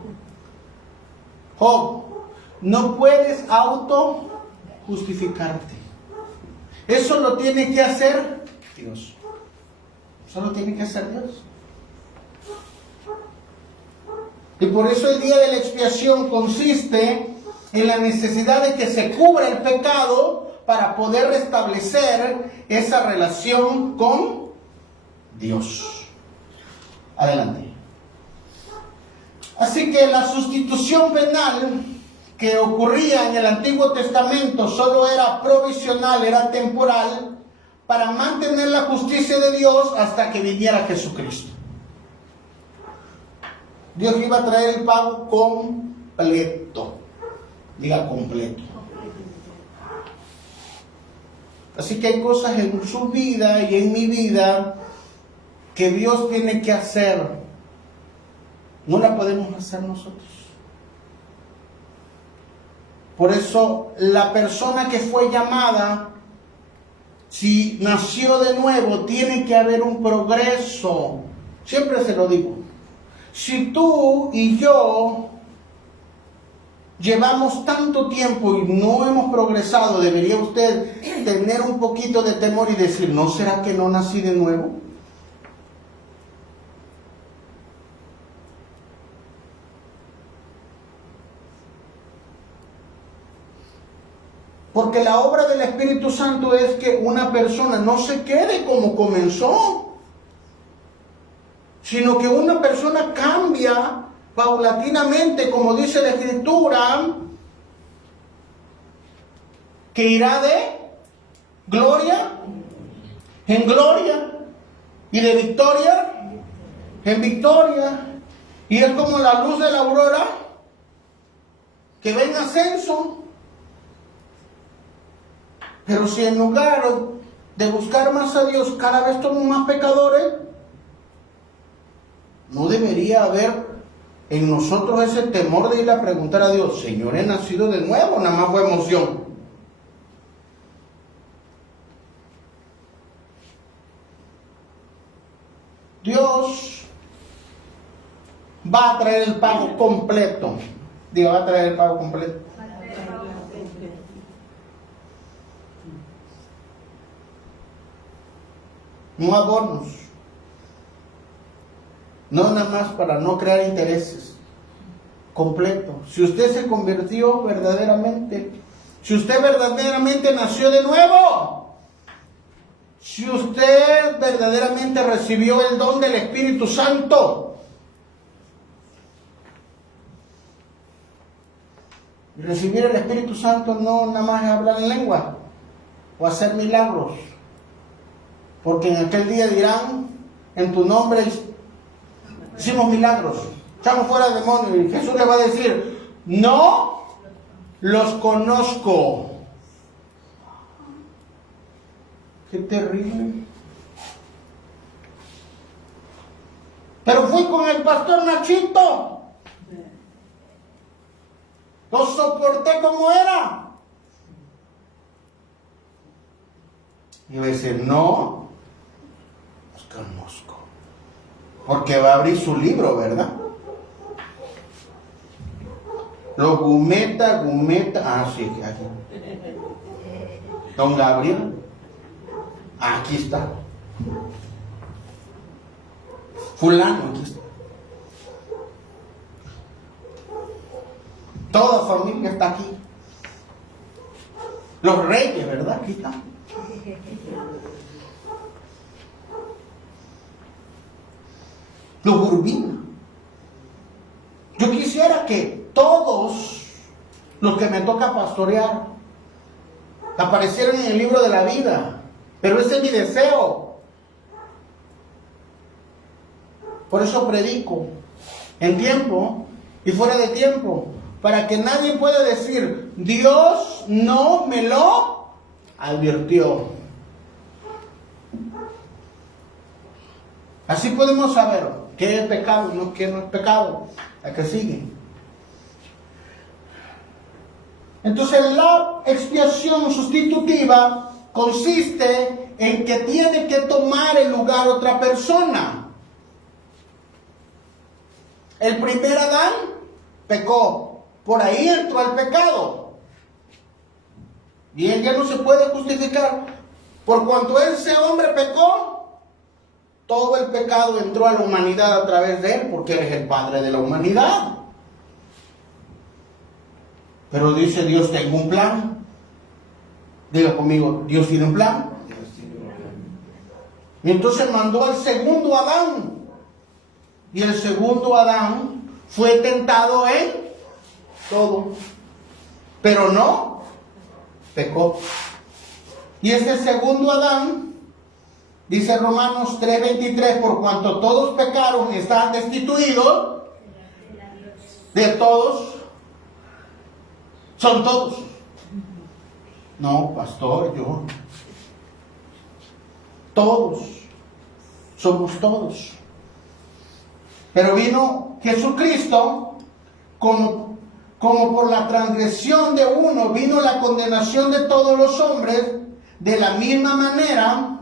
Job, no puedes auto justificarte. Eso lo tiene que hacer Dios. Eso lo tiene que hacer Dios. Y por eso el día de la expiación consiste en la necesidad de que se cubra el pecado para poder restablecer esa relación con Dios. Adelante. Así que la sustitución penal que ocurría en el Antiguo Testamento solo era provisional, era temporal, para mantener la justicia de Dios hasta que viniera Jesucristo. Dios iba a traer el pago completo. Diga completo. Así que hay cosas en su vida y en mi vida que Dios tiene que hacer. No la podemos hacer nosotros. Por eso la persona que fue llamada, si nació de nuevo, tiene que haber un progreso. Siempre se lo digo. Si tú y yo llevamos tanto tiempo y no hemos progresado, debería usted tener un poquito de temor y decir, ¿no será que no nací de nuevo? Porque la obra del Espíritu Santo es que una persona no se quede como comenzó, sino que una persona cambia paulatinamente, como dice la Escritura, que irá de gloria en gloria y de victoria en victoria. Y es como la luz de la aurora que va en ascenso. Pero si en lugar de buscar más a Dios cada vez somos más pecadores, no debería haber en nosotros ese temor de ir a preguntar a Dios, Señor, ¿he nacido de nuevo? Nada más fue emoción. Dios va a traer el pago completo. Dios va a traer el pago completo. No abonos. No nada más para no crear intereses. Completo. Si usted se convirtió verdaderamente, si usted verdaderamente nació de nuevo, si usted verdaderamente recibió el don del Espíritu Santo, recibir el Espíritu Santo no nada más es hablar en lengua o hacer milagros. Porque en aquel día dirán, en tu nombre hicimos milagros, echamos fuera demonios. Y Jesús le va a decir, no los conozco. Qué terrible. Pero fui con el pastor Nachito. Lo soporté como era. Y va a decir, no conozco, porque va a abrir su libro, ¿verdad? Los Gumeta, sí, aquí. Don Gabriel, aquí está. Fulano, aquí está. Toda familia está aquí. Los reyes, ¿verdad? Aquí están. Los Urbina. Yo quisiera que todos los que me toca pastorear aparecieran en el libro de la vida, pero ese es mi deseo. Por eso predico en tiempo y fuera de tiempo, para que nadie pueda decir, Dios no me lo advirtió. Así podemos saber qué es pecado y qué no es pecado. ¿A qué sigue? Entonces la expiación sustitutiva consiste en que tiene que tomar el lugar otra persona. El primer Adán pecó, por ahí entró el pecado. Y él ya no se puede justificar. Por cuanto ese hombre pecó, todo el pecado entró a la humanidad a través de él, porque él es el padre de la humanidad. Pero dice Dios, tengo un plan. Diga conmigo, Dios tiene un plan. Y entonces mandó al segundo Adán. Y el segundo Adán fue tentado en todo. Pero no pecó. Y ese segundo Adán, dice Romanos 3:23, por cuanto todos pecaron, están destituidos de todos. Son todos. No, pastor, yo. Todos. Somos todos. Pero vino Jesucristo, como por la transgresión de uno vino la condenación de todos los hombres, de la misma manera,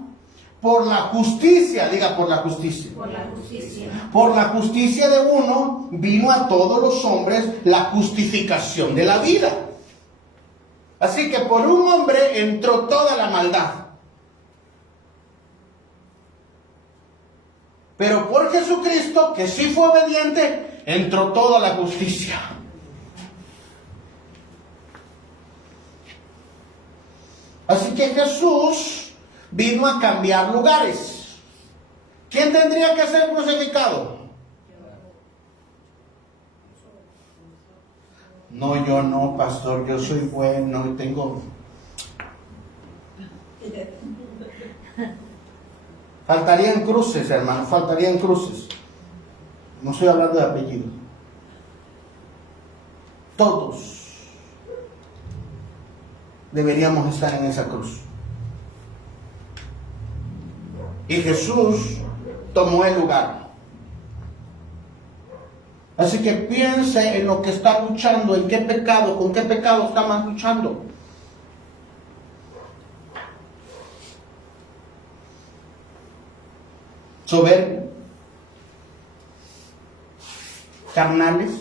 por la justicia, diga por la justicia. Por la justicia. Por la justicia de uno vino a todos los hombres la justificación de la vida. Así que por un hombre entró toda la maldad. Pero por Jesucristo, que sí fue obediente, entró toda la justicia. Así que Jesús vino a cambiar lugares. ¿Quién tendría que ser crucificado? No, yo no, pastor, yo soy bueno y tengo... Faltarían cruces, hermano, faltarían cruces. No estoy hablando de apellido. Todos deberíamos estar en esa cruz. Y Jesús tomó el lugar. Así que piense en lo que está luchando, en qué pecado, con qué pecado está más luchando. Soberbia, carnales,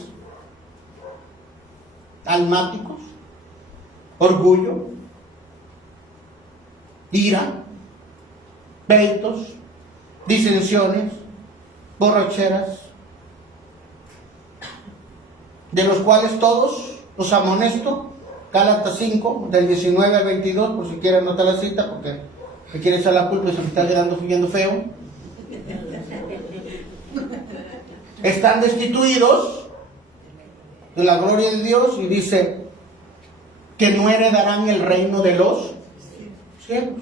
almáticos, orgullo, ira, pleitos, disensiones, borracheras, de los cuales todos los amonesto. Gálatas 5, del 19 al 22, por si quieren anotar la cita, porque me quiere echar la culpa y se me está quedando viendo feo. Están destituidos de la gloria de Dios, y dice que no heredarán el reino de los cielos.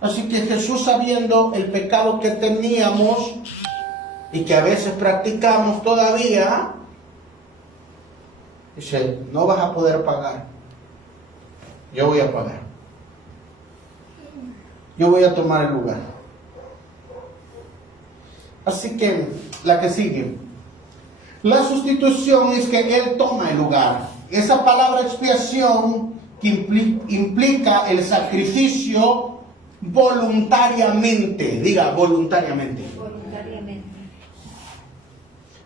Así que Jesús, sabiendo el pecado que teníamos y que a veces practicamos todavía, dice, no vas a poder pagar, yo voy a pagar, yo voy a tomar el lugar. Así que la que sigue, la sustitución, es que Él toma el lugar. Esa palabra expiación que implica el sacrificio voluntariamente. Diga voluntariamente. Voluntariamente.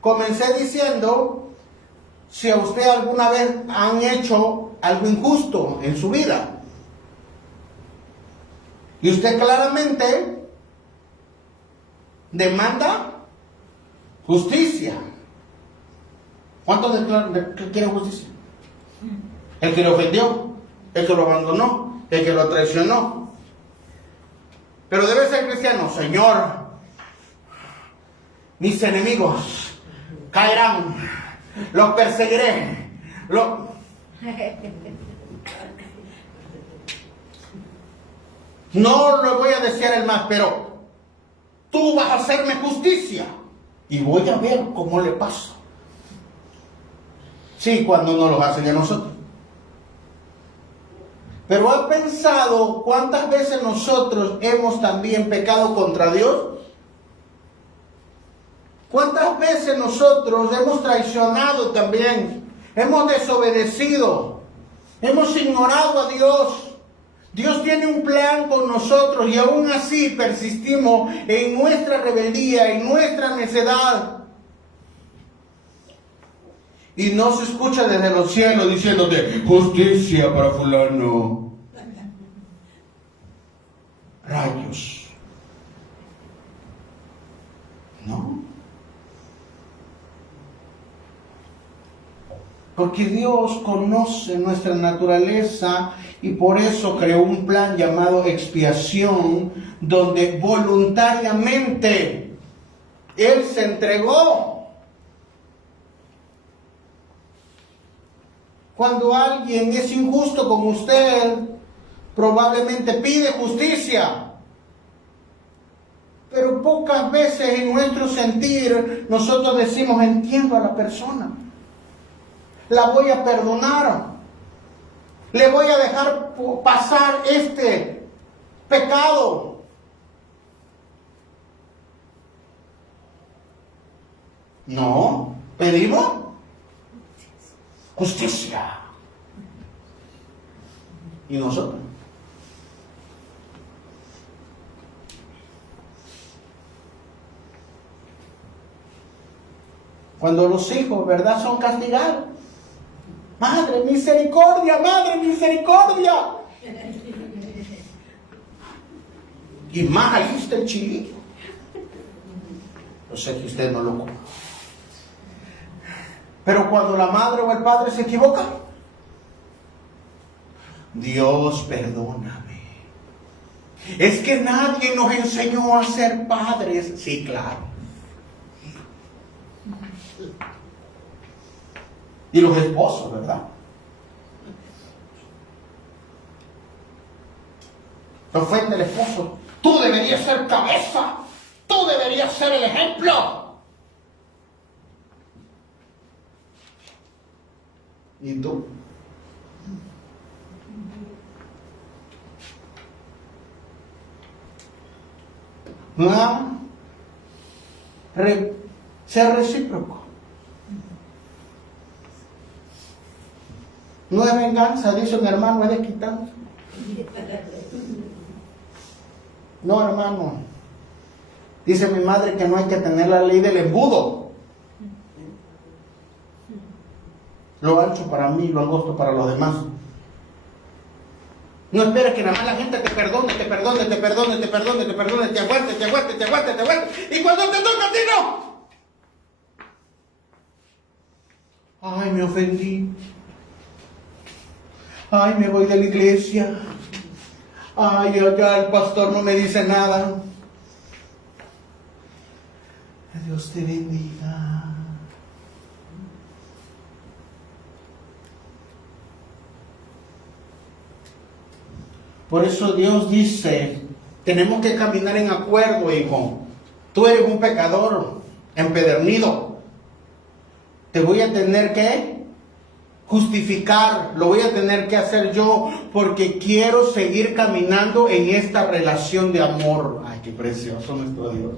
Comencé diciendo, si a usted alguna vez han hecho algo injusto en su vida y usted claramente demanda justicia. ¿Cuántos quieren justicia? El que lo ofendió, el que lo abandonó, el que lo traicionó. Pero debe ser cristiano. Señor, mis enemigos caerán, los perseguiré. No lo voy a desear el mal, pero tú vas a hacerme justicia y voy a ver cómo le pasa. Sí, cuando no los hacen a nosotros. Pero ¿ha pensado cuántas veces nosotros hemos también pecado contra Dios? ¿Cuántas veces nosotros hemos traicionado también? Hemos desobedecido. Hemos ignorado a Dios. Dios tiene un plan con nosotros y aún así persistimos en nuestra rebeldía, en nuestra necedad. Y no se escucha desde los cielos diciéndote, justicia para fulano. Rayos. ¿No? Porque Dios conoce nuestra naturaleza y por eso creó un plan llamado expiación, donde voluntariamente Él se entregó. Cuando alguien es injusto con usted, probablemente pide justicia. Pero pocas veces en nuestro sentir nosotros decimos, entiendo a la persona. La voy a perdonar. Le voy a dejar pasar este pecado. No, pedimos justicia. ¿Y nosotros? Cuando los hijos, ¿verdad?, son castigados. Madre misericordia, madre misericordia. Y más ahí está el chilillo. Yo sé que usted no lo conoce. Pero cuando la madre o el padre se equivocan, Dios, perdóname. Es que nadie nos enseñó a ser padres. Sí, claro. Y los esposos, ¿verdad? Te ofende el esposo. Tú deberías ser cabeza. Tú deberías ser el ejemplo. ¿Y tú? ¿No? Ser recíproco. No es venganza, dice un hermano, es desquitarse. No, hermano. Dice mi madre que no hay que tener la ley del embudo. Lo ancho para mí, lo angosto para los demás. No esperes que nada más la gente te perdone, te aguante, te aguante. Y cuando te toca a ti, no. Ay, me ofendí. Ay, me voy de la iglesia. Ay, ya el pastor no me dice nada. Dios te bendiga. Por eso Dios dice, tenemos que caminar en acuerdo, hijo. Tú eres un pecador empedernido. Te voy a tener que justificar, lo voy a tener que hacer yo, porque quiero seguir caminando en esta relación de amor. Ay, qué precioso nuestro Dios.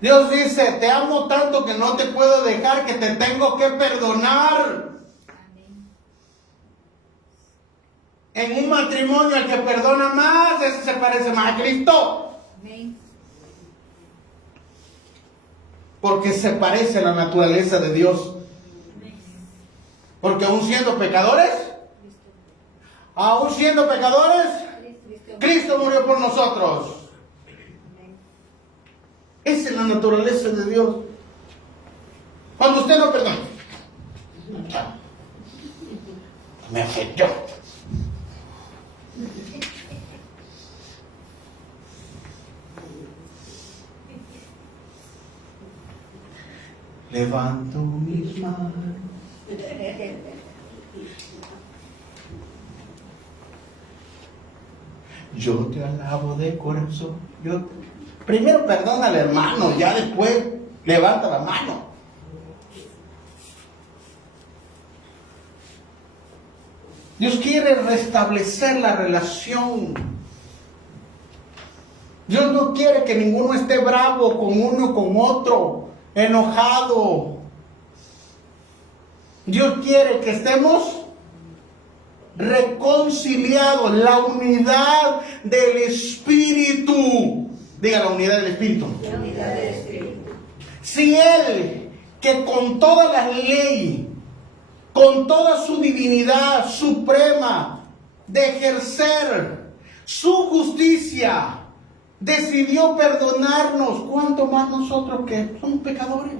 Dios dice, te amo tanto que no te puedo dejar, que te tengo que perdonar. En un matrimonio, el que perdona más, ese se parece más a Cristo. Porque se parece a la naturaleza de Dios. Porque aún siendo pecadores, Cristo murió por nosotros. Esa es la naturaleza de Dios. Cuando usted no perdona, me afectó. Levanto mis manos. Yo te alabo de corazón. Primero perdona al hermano, ya después levanta la mano. Dios quiere restablecer la relación. Dios no quiere que ninguno esté bravo con uno, con otro, enojado. Dios quiere que estemos reconciliados, la unidad del Espíritu. Diga, la unidad del Espíritu. La unidad del Espíritu. Si Él, que con toda la ley, con toda su divinidad suprema de ejercer su justicia, decidió perdonarnos, ¿cuánto más nosotros que somos pecadores?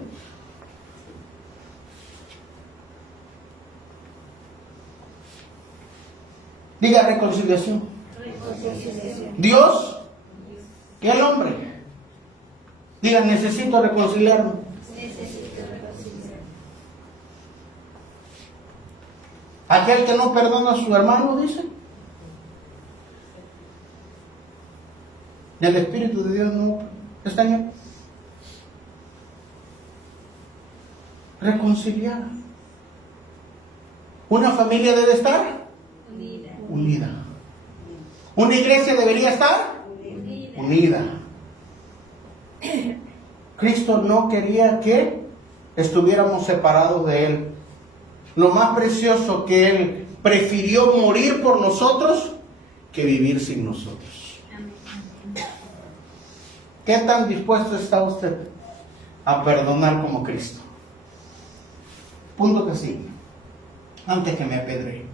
Diga reconciliación. Reconciliación. Dios y el hombre. Diga, necesito reconciliarme. Necesito reconciliar. Aquel que no perdona a su hermano, dice, el Espíritu de Dios no está en él. Reconciliar. Una familia debe estar Unida. unida. Una iglesia debería estar Unida. unida. Cristo no quería que estuviéramos separados de Él. Lo más precioso que Él prefirió morir por nosotros que vivir sin nosotros. Amén. ¿Qué tan dispuesto está usted a perdonar como Cristo? Punto que sí. Antes que me apedree.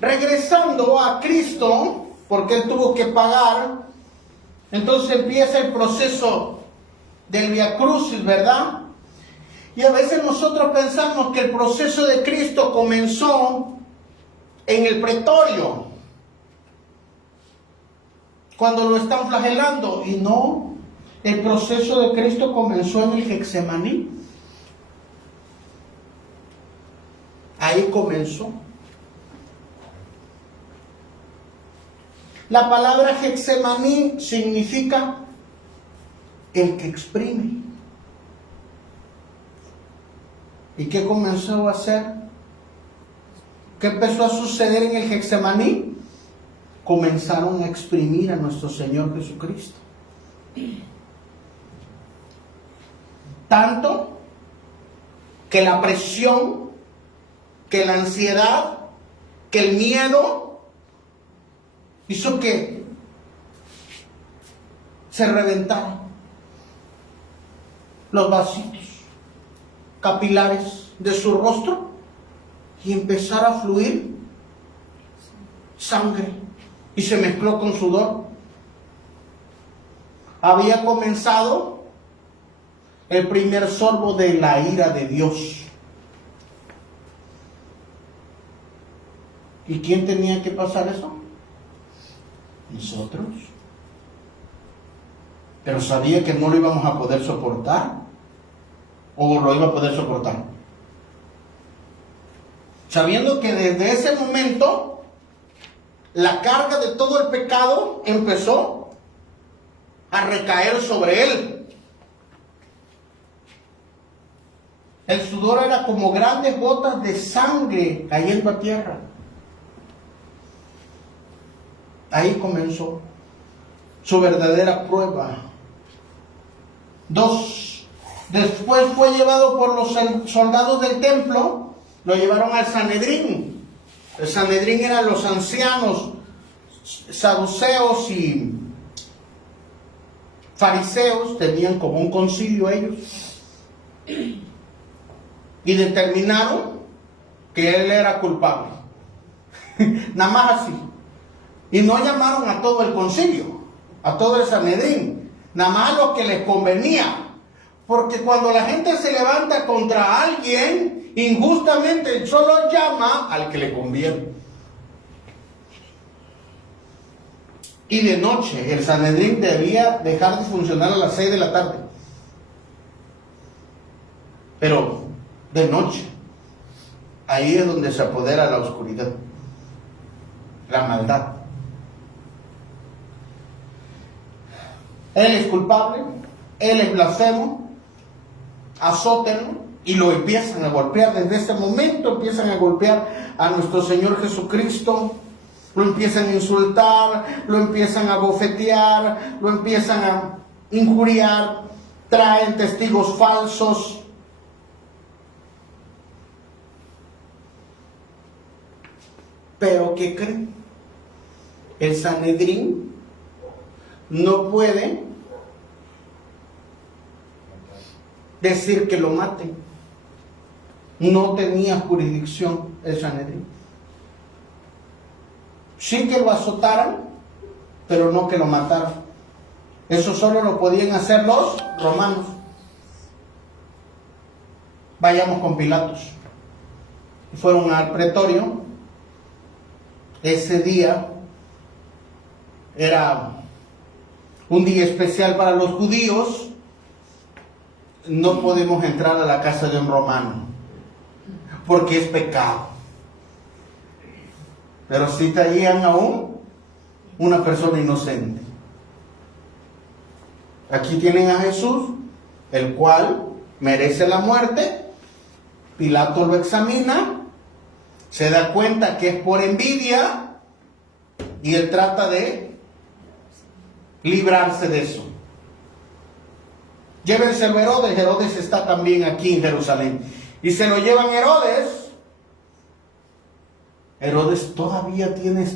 Regresando a Cristo, porque Él tuvo que pagar, entonces empieza el proceso del Vía Crucis, ¿verdad? Y a veces nosotros pensamos que el proceso de Cristo comenzó en el pretorio, cuando lo están flagelando, y no, el proceso de Cristo comenzó en el Getsemaní. Ahí comenzó. La palabra Getsemaní significa el que exprime. ¿Y qué comenzó a hacer? ¿Qué empezó a suceder en el Getsemaní? Comenzaron a exprimir a nuestro Señor Jesucristo. Tanto que la presión, que la ansiedad, que el miedo hizo que se reventaran los vasitos capilares de su rostro y empezara a fluir sangre y se mezcló con sudor. Había comenzado el primer sorbo de la ira de Dios. ¿Y quién tenía que pasar eso? Nosotros. Pero sabía que no lo íbamos a poder soportar, o lo iba a poder soportar. Sabiendo que desde ese momento la carga de todo el pecado empezó a recaer sobre él. El sudor era como grandes gotas de sangre cayendo a tierra. Ahí comenzó su verdadera prueba. 2. Después fue llevado por los soldados del templo, lo llevaron al Sanedrín. El Sanedrín eran los ancianos, saduceos y fariseos, tenían como un concilio ellos. Y determinaron que él era culpable. Nada más así. Y no llamaron a todo el concilio, a todo el Sanedrín, nada más a lo que les convenía. Porque cuando la gente se levanta contra alguien, injustamente solo llama al que le conviene. Y de noche, el Sanedrín debía dejar de funcionar a las 6 de la tarde. Pero de noche, ahí es donde se apodera la oscuridad, la maldad. Él es culpable, él es blasfemo, azótenlo, y lo empiezan a golpear. Desde ese momento empiezan a golpear a nuestro Señor Jesucristo. Lo empiezan a insultar, lo empiezan a bofetear, lo empiezan a injuriar, traen testigos falsos. Pero ¿qué creen? El Sanedrín no puede decir que lo maten. No tenía jurisdicción el Sanedrín. Sí que lo azotaran, pero no que lo mataran. Eso solo lo podían hacer los romanos. Vayamos con Pilatos. Fueron al pretorio. Ese día era un día especial para los judíos. No podemos entrar a la casa de un romano, porque es pecado. Pero si traían aún una persona inocente. Aquí tienen a Jesús, el cual merece la muerte. Pilato lo examina, se da cuenta que es por envidia y él trata de librarse de eso. Llévenselo a Herodes. Herodes está también aquí en Jerusalén. Y se lo llevan a Herodes. Herodes todavía tiene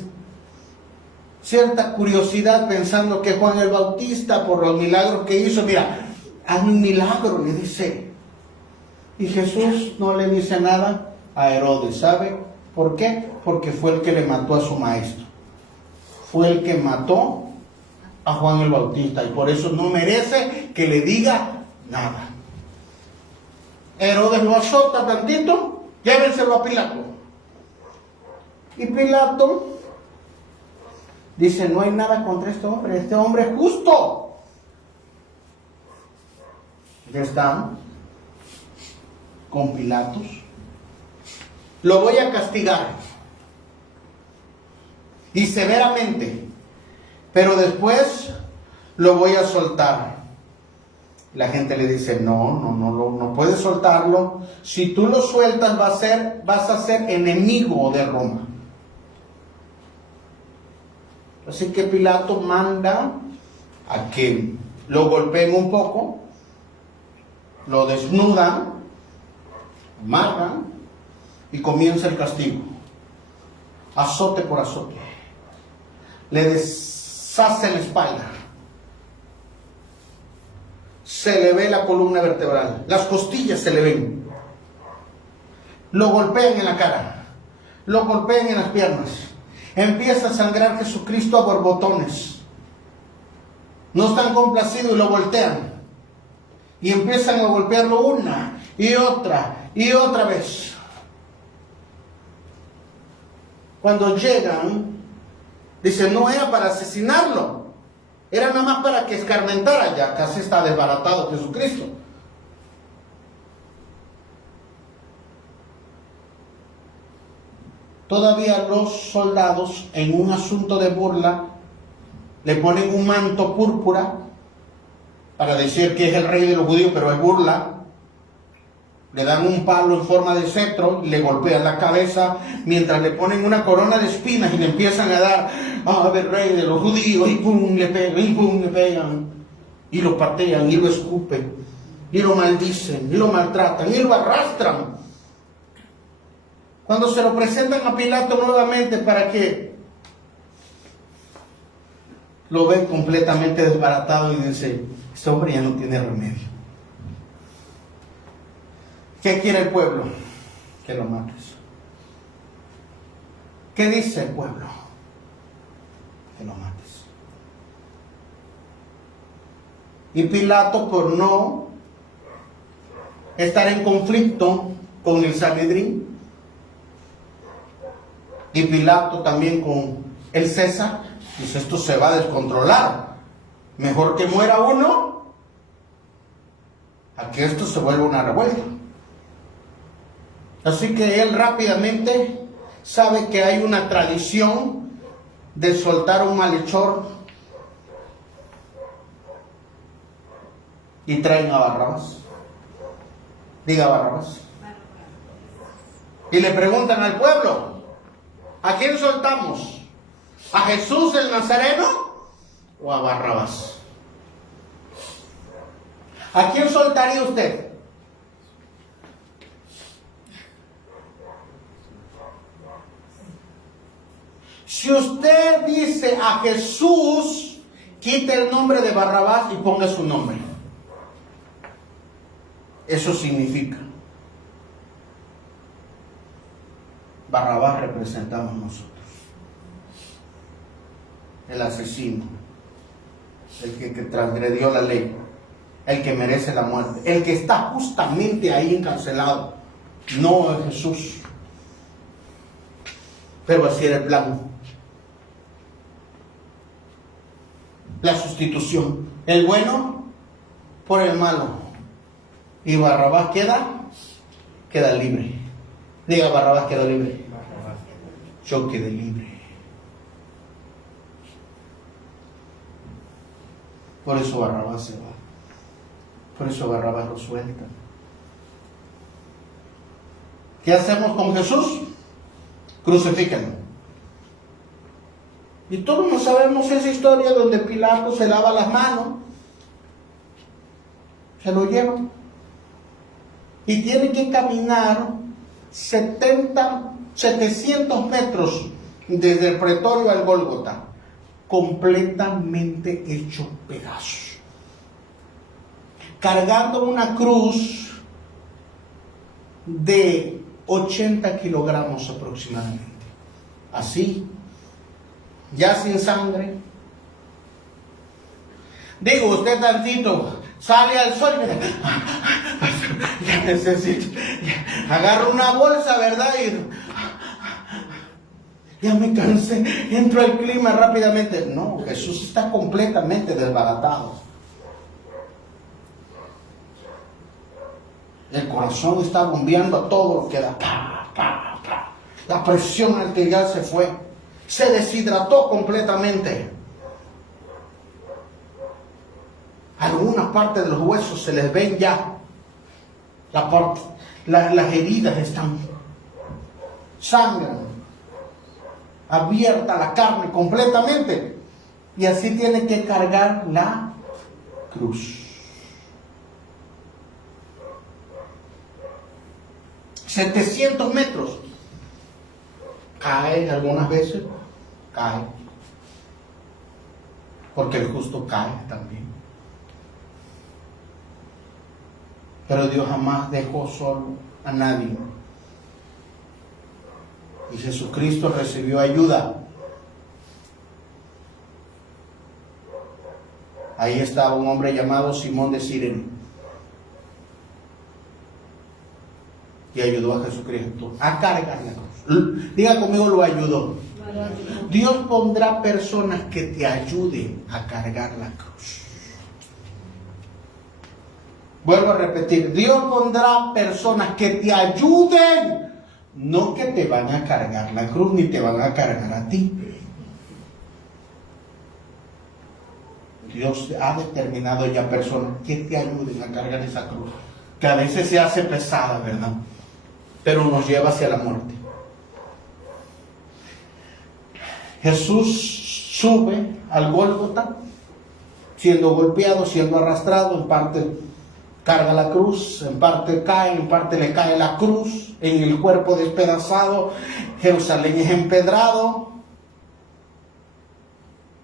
cierta curiosidad pensando que Juan el Bautista, por los milagros que hizo, mira, haz un milagro, le dice. Y Jesús no le dice nada a Herodes. ¿Sabe por qué? Porque fue el que le mató a su maestro. Fue el que mató a Juan el Bautista y por eso no merece que le diga nada. Herodes lo azota tantito, llévenselo a Pilato. Y Pilato dice, no hay nada contra este hombre es justo. Ya están con Pilatos. Lo voy a castigar y severamente, pero después lo voy a soltar. La gente le dice, no puedes soltarlo. Si tú lo sueltas vas a ser enemigo de Roma. Así que Pilato manda a que lo golpeen un poco, lo desnudan, amarran y comienza el castigo. Azote por azote. Le deshace la espalda. Se le ve la columna vertebral. Las costillas se le ven. Lo golpean en la cara. Lo golpean en las piernas. Empieza a sangrar Jesucristo a borbotones. No están complacidos y lo voltean. Y empiezan a golpearlo una y otra vez. Cuando llegan, dicen, no era para asesinarlo. Era nada más para que escarmentara. Ya casi está desbaratado Jesucristo. Todavía los soldados, en un asunto de burla, le ponen un manto púrpura para decir que es el rey de los judíos, pero es burla. Le dan un palo en forma de cetro y le golpean la cabeza, mientras le ponen una corona de espinas y le empiezan a dar, del rey de los judíos, y pum, le pegan, y pum, le pegan, y lo patean, y lo escupen, y lo maldicen, y lo maltratan, y lo arrastran. Cuando se lo presentan a Pilato nuevamente para que lo ven completamente desbaratado y dice, este hombre ya no tiene remedio. ¿Qué quiere el pueblo? Que lo mates. ¿Qué dice el pueblo? Que lo mates. Y Pilato, por no estar en conflicto con el Sanedrín, y Pilato también con el César, dice, esto se va a descontrolar. Mejor que muera uno a que esto se vuelva una revuelta. Así que él rápidamente sabe que hay una tradición de soltar a un malhechor y traen a Barrabás. Diga Barrabás. Y le preguntan al pueblo, ¿a quién soltamos? ¿A Jesús el Nazareno o a Barrabás? ¿A quién soltaría usted? Si usted dice a Jesús, quite el nombre de Barrabás y ponga su nombre. Eso significa, Barrabás representamos nosotros. El asesino, el que transgredió la ley, el que merece la muerte, el que está justamente ahí encarcelado. No es Jesús. Pero así era el plan. La sustitución. El bueno por el malo. Y Barrabás queda libre. Diga, Barrabás quedó libre. Yo quedé libre. Por eso Barrabás se va. Por eso Barrabás lo suelta. ¿Qué hacemos con Jesús? Crucifíquenlo. Y todos no sabemos esa historia donde Pilato se lava las manos, se lo lleva y tiene que caminar 700 metros desde el pretorio al Gólgota, completamente hecho pedazos, cargando una cruz de 80 kilogramos aproximadamente, así, ya sin sangre. Digo, usted tantito sale al sol y ya necesito, agarro una bolsa, ¿verdad? Y ya me cansé, entro al clima rápidamente. No, Jesús está completamente desbaratado. El corazón está bombeando a todo lo que da. La presión arterial se fue. Se deshidrató completamente. Algunas partes de los huesos se les ven ya. Las heridas están. Sangran. Abierta la carne completamente. Y así tiene que cargar la cruz. 700 metros. Cae algunas veces. Cae. Porque el justo cae también. Pero Dios jamás dejó solo a nadie. Y Jesucristo recibió ayuda. Ahí estaba un hombre llamado Simón de Cirene. Y ayudó a Jesucristo a cargar la cruz. Diga conmigo, lo ayudó. Dios pondrá personas que te ayuden a cargar la cruz. Vuelvo a repetir, Dios pondrá personas que te ayuden, no que te van a cargar la cruz ni te van a cargar a ti. Dios ha determinado ya personas que te ayuden a cargar esa cruz, que a veces se hace pesada, ¿verdad? Pero nos lleva hacia la muerte. Jesús sube al Gólgota, siendo golpeado, siendo arrastrado, en parte carga la cruz, en parte cae, en parte le cae la cruz, en el cuerpo despedazado, Jerusalén es empedrado,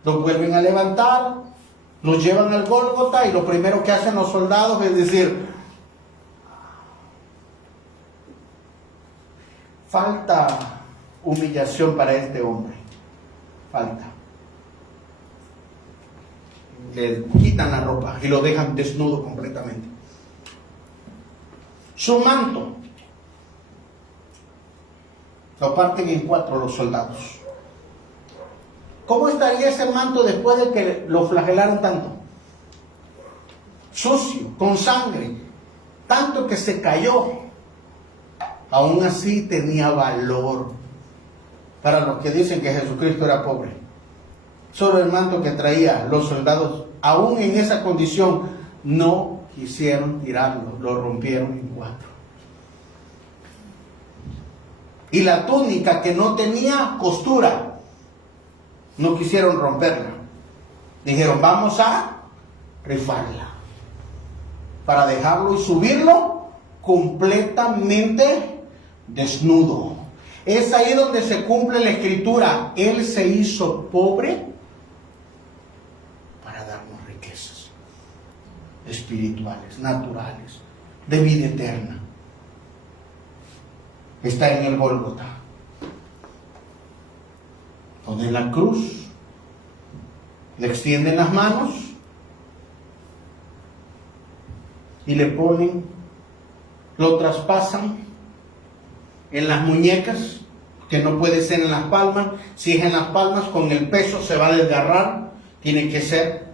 los vuelven a levantar, los llevan al Gólgota y lo primero que hacen los soldados es decir, falta humillación para este hombre, falta. Le quitan la ropa y lo dejan desnudo completamente. Su manto lo parten en 4 los soldados. ¿Cómo estaría ese manto después de que lo flagelaron tanto? Sucio, con sangre, tanto que se cayó. Aún así tenía valor. Para los que dicen que Jesucristo era pobre, solo el manto que traía los soldados, aún en esa condición, no quisieron tirarlo, lo rompieron en 4. Y la túnica que no tenía costura, no quisieron romperla. Dijeron, vamos a rifarla para dejarlo y subirlo completamente desnudo. Es ahí donde se cumple la escritura. Él se hizo pobre para darnos riquezas espirituales, naturales, de vida eterna. Está en el Gólgota, donde en la cruz le extienden las manos y le ponen, lo traspasan en las muñecas, que no puede ser en las palmas. Si es en las palmas, con el peso se va a desgarrar. Tiene que ser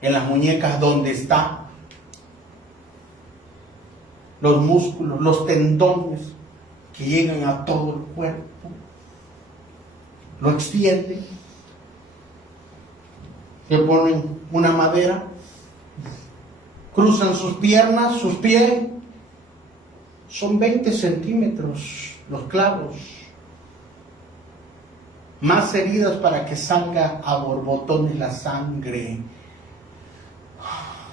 en las muñecas, donde está los músculos, los tendones que llegan a todo el cuerpo. Lo extienden, le ponen una madera, cruzan sus piernas, sus pies. Son 20 centímetros los clavos. Más heridas para que salga a borbotones la sangre.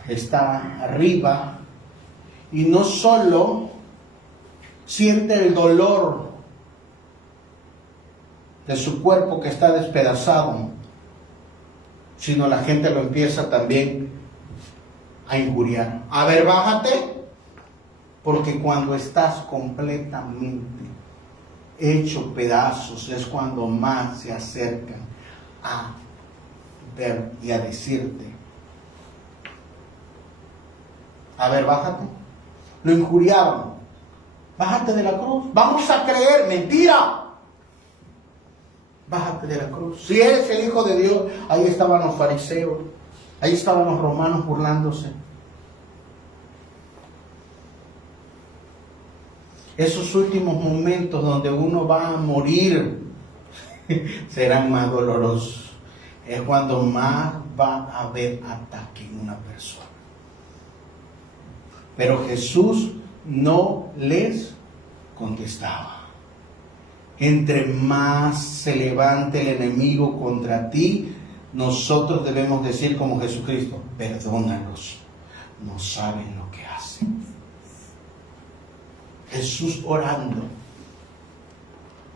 Está arriba y no solo siente el dolor de su cuerpo que está despedazado, sino la gente lo empieza también a injuriar. A ver, bájate, porque cuando estás completamente hecho pedazos es cuando más se acercan a ver y a decirte, a ver, bájate. Lo injuriaban. Bájate de la cruz. Vamos a creer. Mentira. Bájate de la cruz. Si eres el Hijo de Dios, ahí estaban los fariseos. Ahí estaban los romanos burlándose. Esos últimos momentos donde uno va a morir serán más dolorosos. Es cuando más va a haber ataque en una persona. Pero Jesús no les contestaba. Entre más se levante el enemigo contra ti, nosotros debemos decir como Jesucristo, perdónalos, no saben lo que hacen. Jesús orando,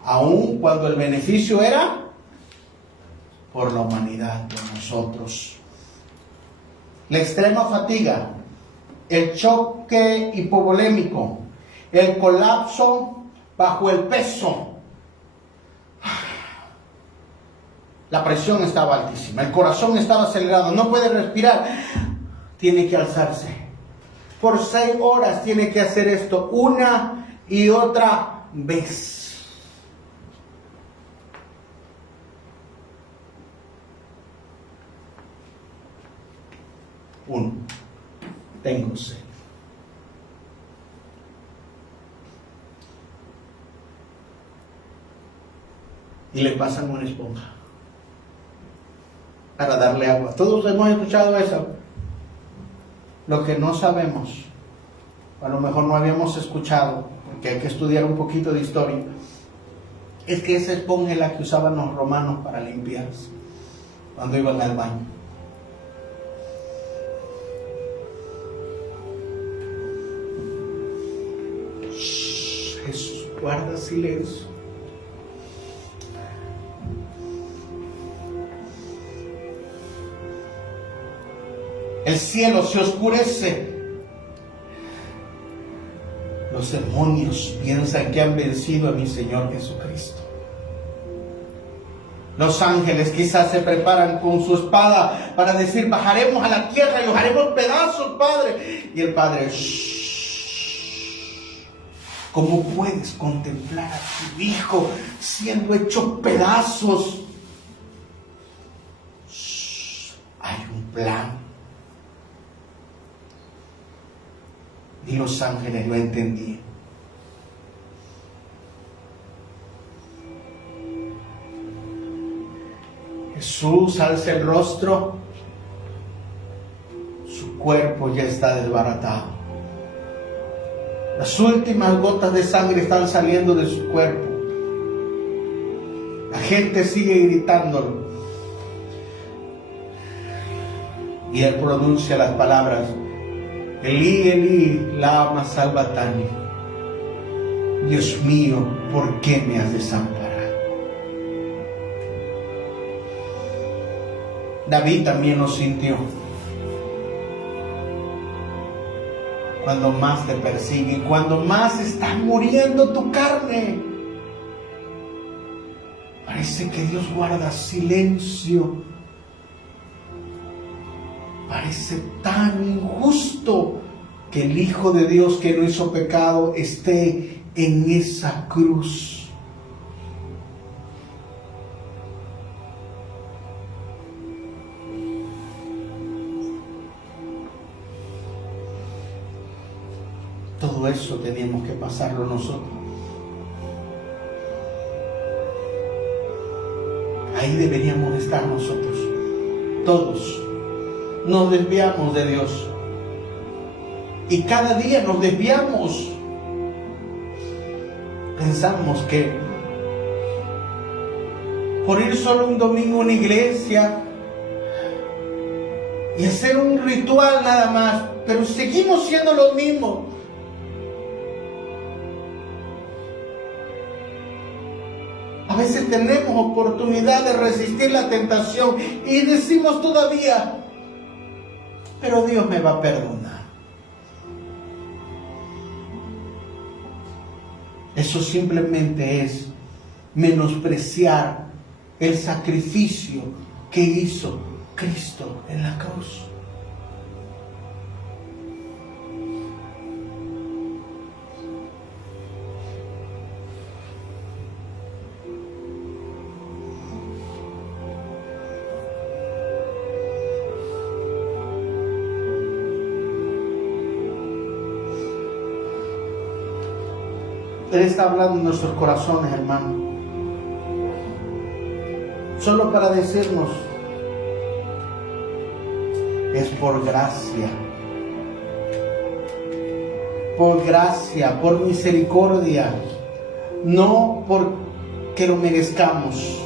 aun cuando el beneficio era por la humanidad, por nosotros. La extrema fatiga, el choque hipovolémico, el colapso bajo el peso. La presión estaba altísima, el corazón estaba acelerado, no puede respirar, tiene que alzarse. Por 6 horas tiene que hacer esto una y otra vez. Tengo sed. Y le pasan una esponja para darle agua. Todos hemos escuchado eso. Lo que no sabemos, a lo mejor no habíamos escuchado, porque hay que estudiar un poquito de historia, es que esa esponja es la que usaban los romanos para limpiarse cuando iban al baño. Jesús, guarda silencio. El cielo se oscurece. Los demonios piensan que han vencido a mi Señor Jesucristo. Los ángeles quizás se preparan con su espada para decir, bajaremos a la tierra y los haremos pedazos, Padre. Y el Padre, ¿cómo puedes contemplar a tu Hijo siendo hecho pedazos? Hay un plan. Y los ángeles lo entendían. Jesús alza el rostro, su cuerpo ya está desbaratado. Las últimas gotas de sangre están saliendo de su cuerpo. La gente sigue gritándolo. Y él pronuncia las palabras: Elí, Elí, lama sabachthani. Dios mío, ¿por qué me has desamparado? David también lo sintió. Cuando más te persiguen, cuando más está muriendo tu carne, parece que Dios guarda silencio. Parece tan injusto que el Hijo de Dios, que no hizo pecado, esté en esa cruz. Todo eso tenemos que pasarlo nosotros. Ahí deberíamos estar nosotros. Todos nos desviamos de Dios. Y cada día nos desviamos. Pensamos que por ir solo un domingo a una iglesia y hacer un ritual nada más, pero seguimos siendo los mismos. A veces tenemos oportunidad de resistir la tentación y decimos todavía, pero Dios me va a perdonar. Eso simplemente es menospreciar el sacrificio que hizo Cristo en la cruz. Él está hablando en nuestros corazones, hermano. Solo para decirnos, es por gracia. Por gracia, por misericordia. No porque lo merezcamos.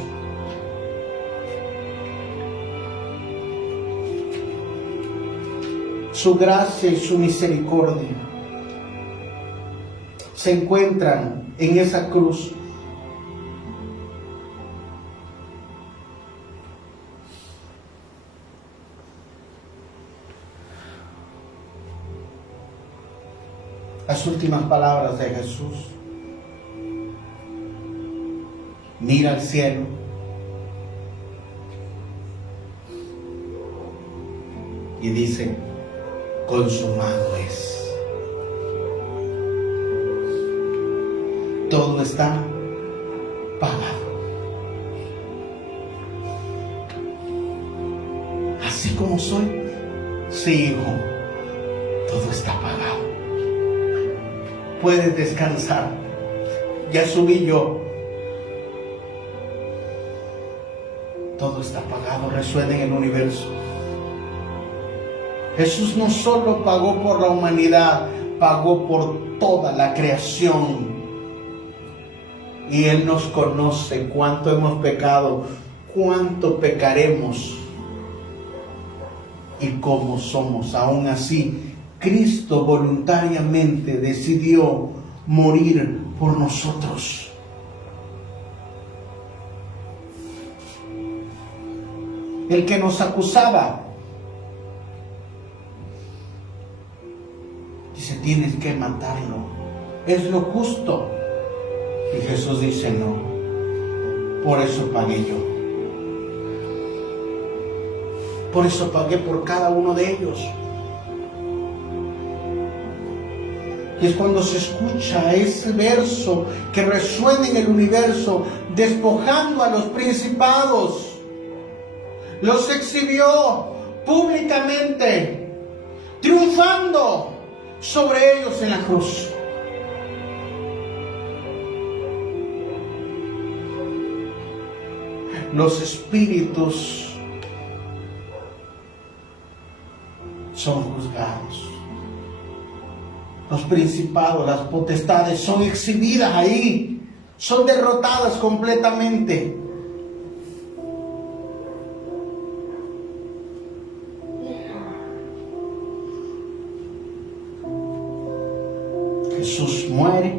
Su gracia y su misericordia se encuentran en esa cruz. Las últimas palabras de Jesús. Mira al cielo. Y dice, consumado es. Todo está pagado. Así como soy, sí, hijo, todo está pagado. Puedes descansar. Ya subí yo. Todo está pagado. Resuena en el universo. Jesús no solo pagó por la humanidad, pagó por toda la creación. Y Él nos conoce cuánto hemos pecado, cuánto pecaremos y cómo somos. Aún así, Cristo voluntariamente decidió morir por nosotros. El que nos acusaba dice, tienes que matarlo, es lo justo. Y Jesús dice, no, por eso pagué yo. Por eso pagué por cada uno de ellos. Y es cuando se escucha ese verso que resuena en el universo, despojando a los principados. Los exhibió públicamente, triunfando sobre ellos en la cruz. Los espíritus son juzgados. Los principados, las potestades son exhibidas ahí, son derrotadas completamente. Jesús muere,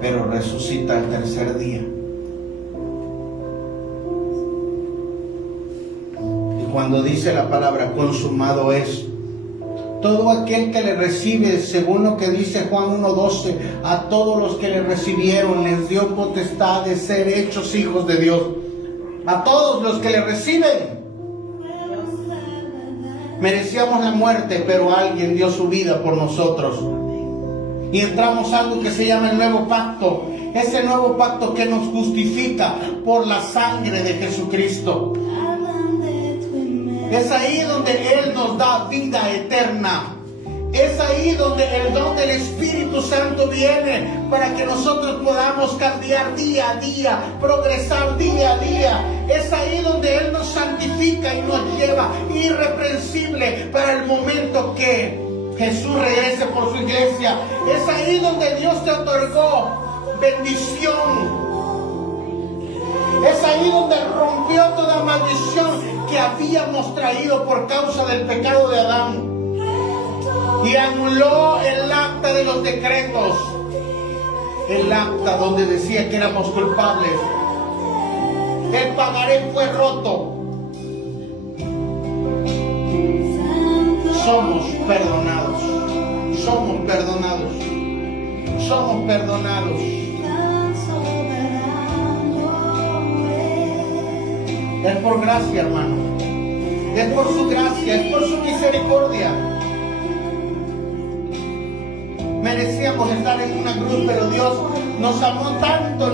pero resucita el tercer día. Y cuando dice la palabra consumado es, todo aquel que le recibe, según lo que dice Juan 1:12, a todos los que le recibieron les dio potestad de ser hechos hijos de Dios. A todos los que le reciben. Merecíamos la muerte, pero alguien dio su vida por nosotros. Y entramos a algo que se llama el nuevo pacto. Ese nuevo pacto que nos justifica por la sangre de Jesucristo. Es ahí donde Él nos da vida eterna. Es ahí donde el don del Espíritu Santo viene para que nosotros podamos cambiar día a día, progresar día a día. Es ahí donde Él nos santifica y nos lleva irreprensible para el momento que Jesús regrese por su iglesia. Es ahí donde Dios te otorgó bendición. Es ahí donde rompió toda maldición que habíamos traído por causa del pecado de Adán. Y anuló el acta de los decretos. El acta donde decía que éramos culpables. El pagaré fue roto. Somos perdonados. Somos perdonados. Somos perdonados. Es por gracia, hermano. Es por su gracia, es por su misericordia. Merecíamos estar en una cruz, pero Dios nos amó tanto,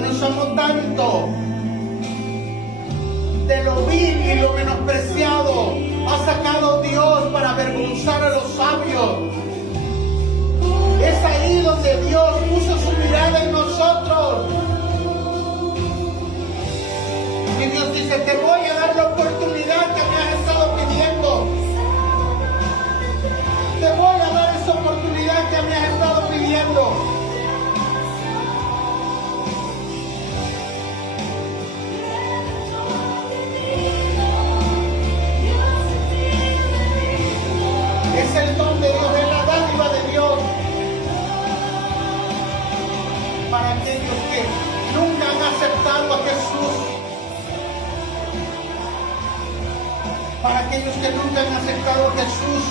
de lo vil y lo menospreciado ha sacado Dios para avergonzar a los sabios. Es ahí donde Dios puso su mirada en nosotros. Y Dios dice, te voy a dar la oportunidad que me has estado pidiendo. Te voy a dar esa oportunidad que me has estado pidiendo. Es el don de Dios, es la dádiva de Dios. Para aquellos que nunca han aceptado a Jesús. Para aquellos que nunca han aceptado a Jesús.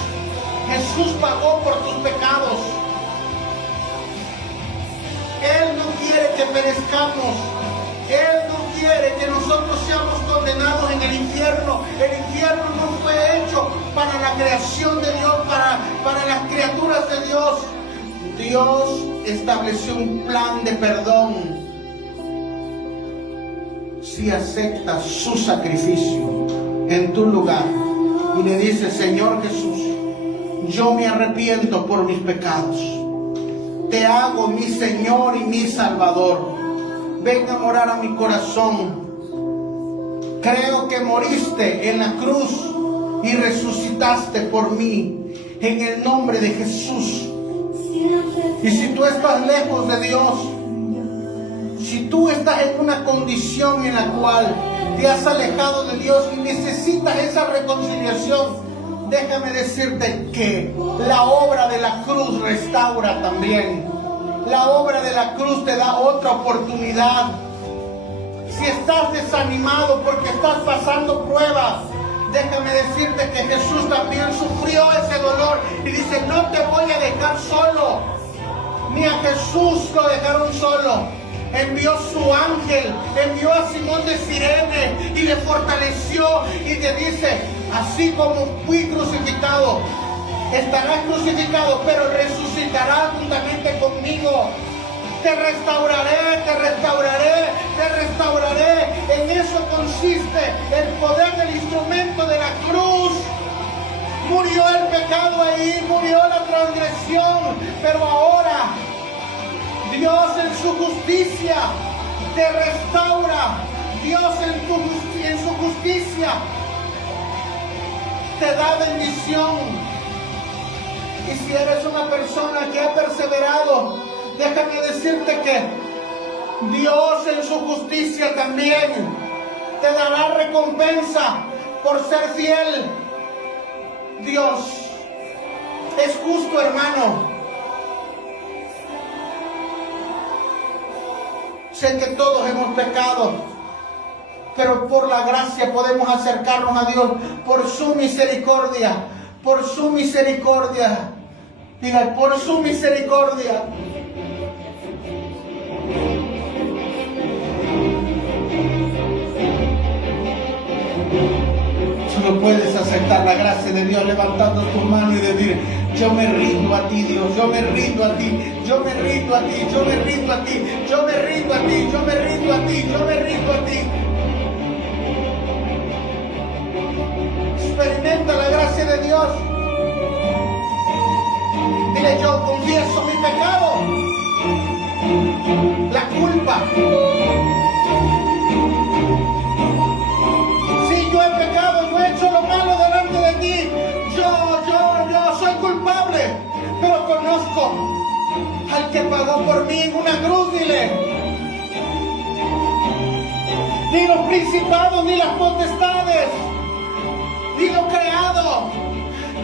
Jesús pagó por tus pecados. Él no quiere que perezcamos. Él no quiere que nosotros seamos condenados en el infierno. El infierno no fue hecho para la creación de Dios, para las criaturas de Dios. Dios estableció un plan de perdón si aceptas su sacrificio en tu lugar y le dices, Señor Jesús, yo me arrepiento por mis pecados. Te hago mi Señor y mi Salvador. Ven a morar a mi corazón. Creo que moriste en la cruz y resucitaste por mí. En el nombre de Jesús. Y si tú estás lejos de Dios, si tú estás en una condición en la cual te has alejado de Dios y necesitas esa reconciliación, déjame decirte que la obra de la cruz restaura también. La obra de la cruz te da otra oportunidad. Si estás desanimado porque estás pasando pruebas, déjame decirte que Jesús también sufrió ese dolor y dice, no te voy a dejar solo. Ni a Jesús lo dejaron solo. Envió su ángel, envió a Simón de Cirene y le fortaleció y te dice, así como fui crucificado, estarás crucificado, pero resucitarás juntamente conmigo. Te restauraré, te restauraré, te restauraré. En eso consiste el poder del instrumento de la cruz. Murió el pecado ahí, murió la transgresión, pero ahora Dios en su justicia te restaura. Dios en su justicia te da bendición. Y si eres una persona que ha perseverado, déjame decirte que Dios en su justicia también te dará recompensa por ser fiel. Dios es justo, hermano. Sé que todos hemos pecado, pero por la gracia podemos acercarnos a Dios, por su misericordia, por su misericordia. Diga, por su misericordia. Solo puedes aceptar la gracia de Dios levantando tu mano y decir: yo me rindo a ti, Dios, yo me rindo a ti, yo me rindo a ti, yo me rindo a ti, yo me rindo a ti, yo me rindo a ti, yo me rindo a ti. Experimenta la gracia de Dios. Dile: yo confieso mi pecado, la culpa. Si yo he pecado, yo he hecho lo malo delante de ti, yo soy culpable, pero conozco al que pagó por mí en una cruz. Dile: ni los principados, ni las potestades, ni lo creado,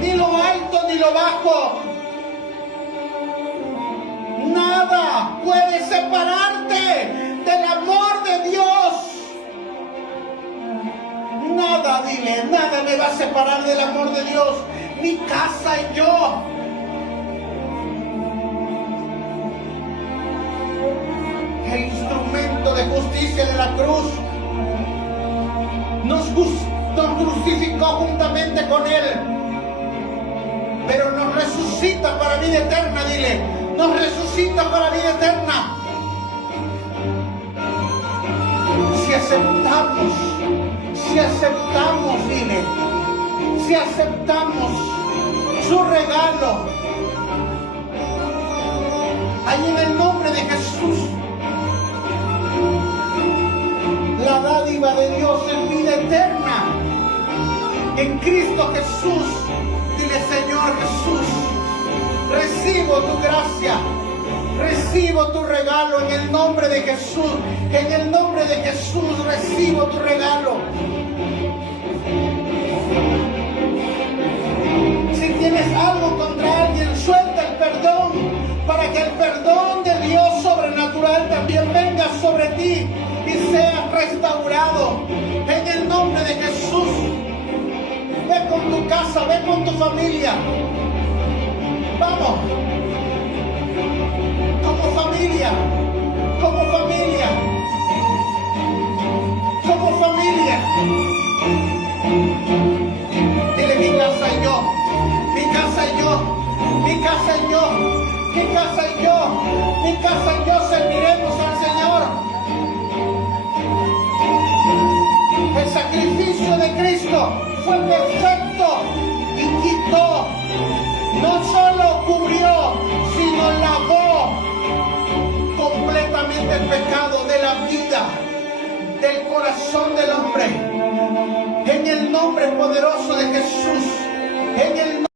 ni lo alto, ni lo bajo, nada puede separarte del amor de Dios. Nada, dile, nada me va a separar del amor de Dios. Mi casa y yo. El instrumento de justicia de la cruz nos crucificó juntamente con Él, pero nos resucita para vida eterna. Dile: nos resucita para vida eterna. Si aceptamos, dile, si aceptamos su regalo, ahí en el nombre de Jesús, la dádiva de Dios es vida eterna en Cristo Jesús. Dile: Señor Jesús, recibo tu gracia, recibo tu regalo en el nombre de Jesús. En el nombre de Jesús recibo tu regalo. Si tienes algo contra alguien, suelta el perdón, para que el perdón de Dios sobrenatural también venga sobre ti y seas restaurado. En el nombre de Jesús, ve con tu casa, ve con tu familia. Vamos. Como familia, como familia, como familia. Dile: mi casa y yo, mi casa y yo, mi casa y yo, mi casa y yo, mi casa y yo serviremos al Señor. El sacrificio de Cristo fue perfecto y quitó, no solo cubrió, sino lavó completamente el pecado de la vida, del corazón del hombre. En el nombre poderoso de Jesús, en el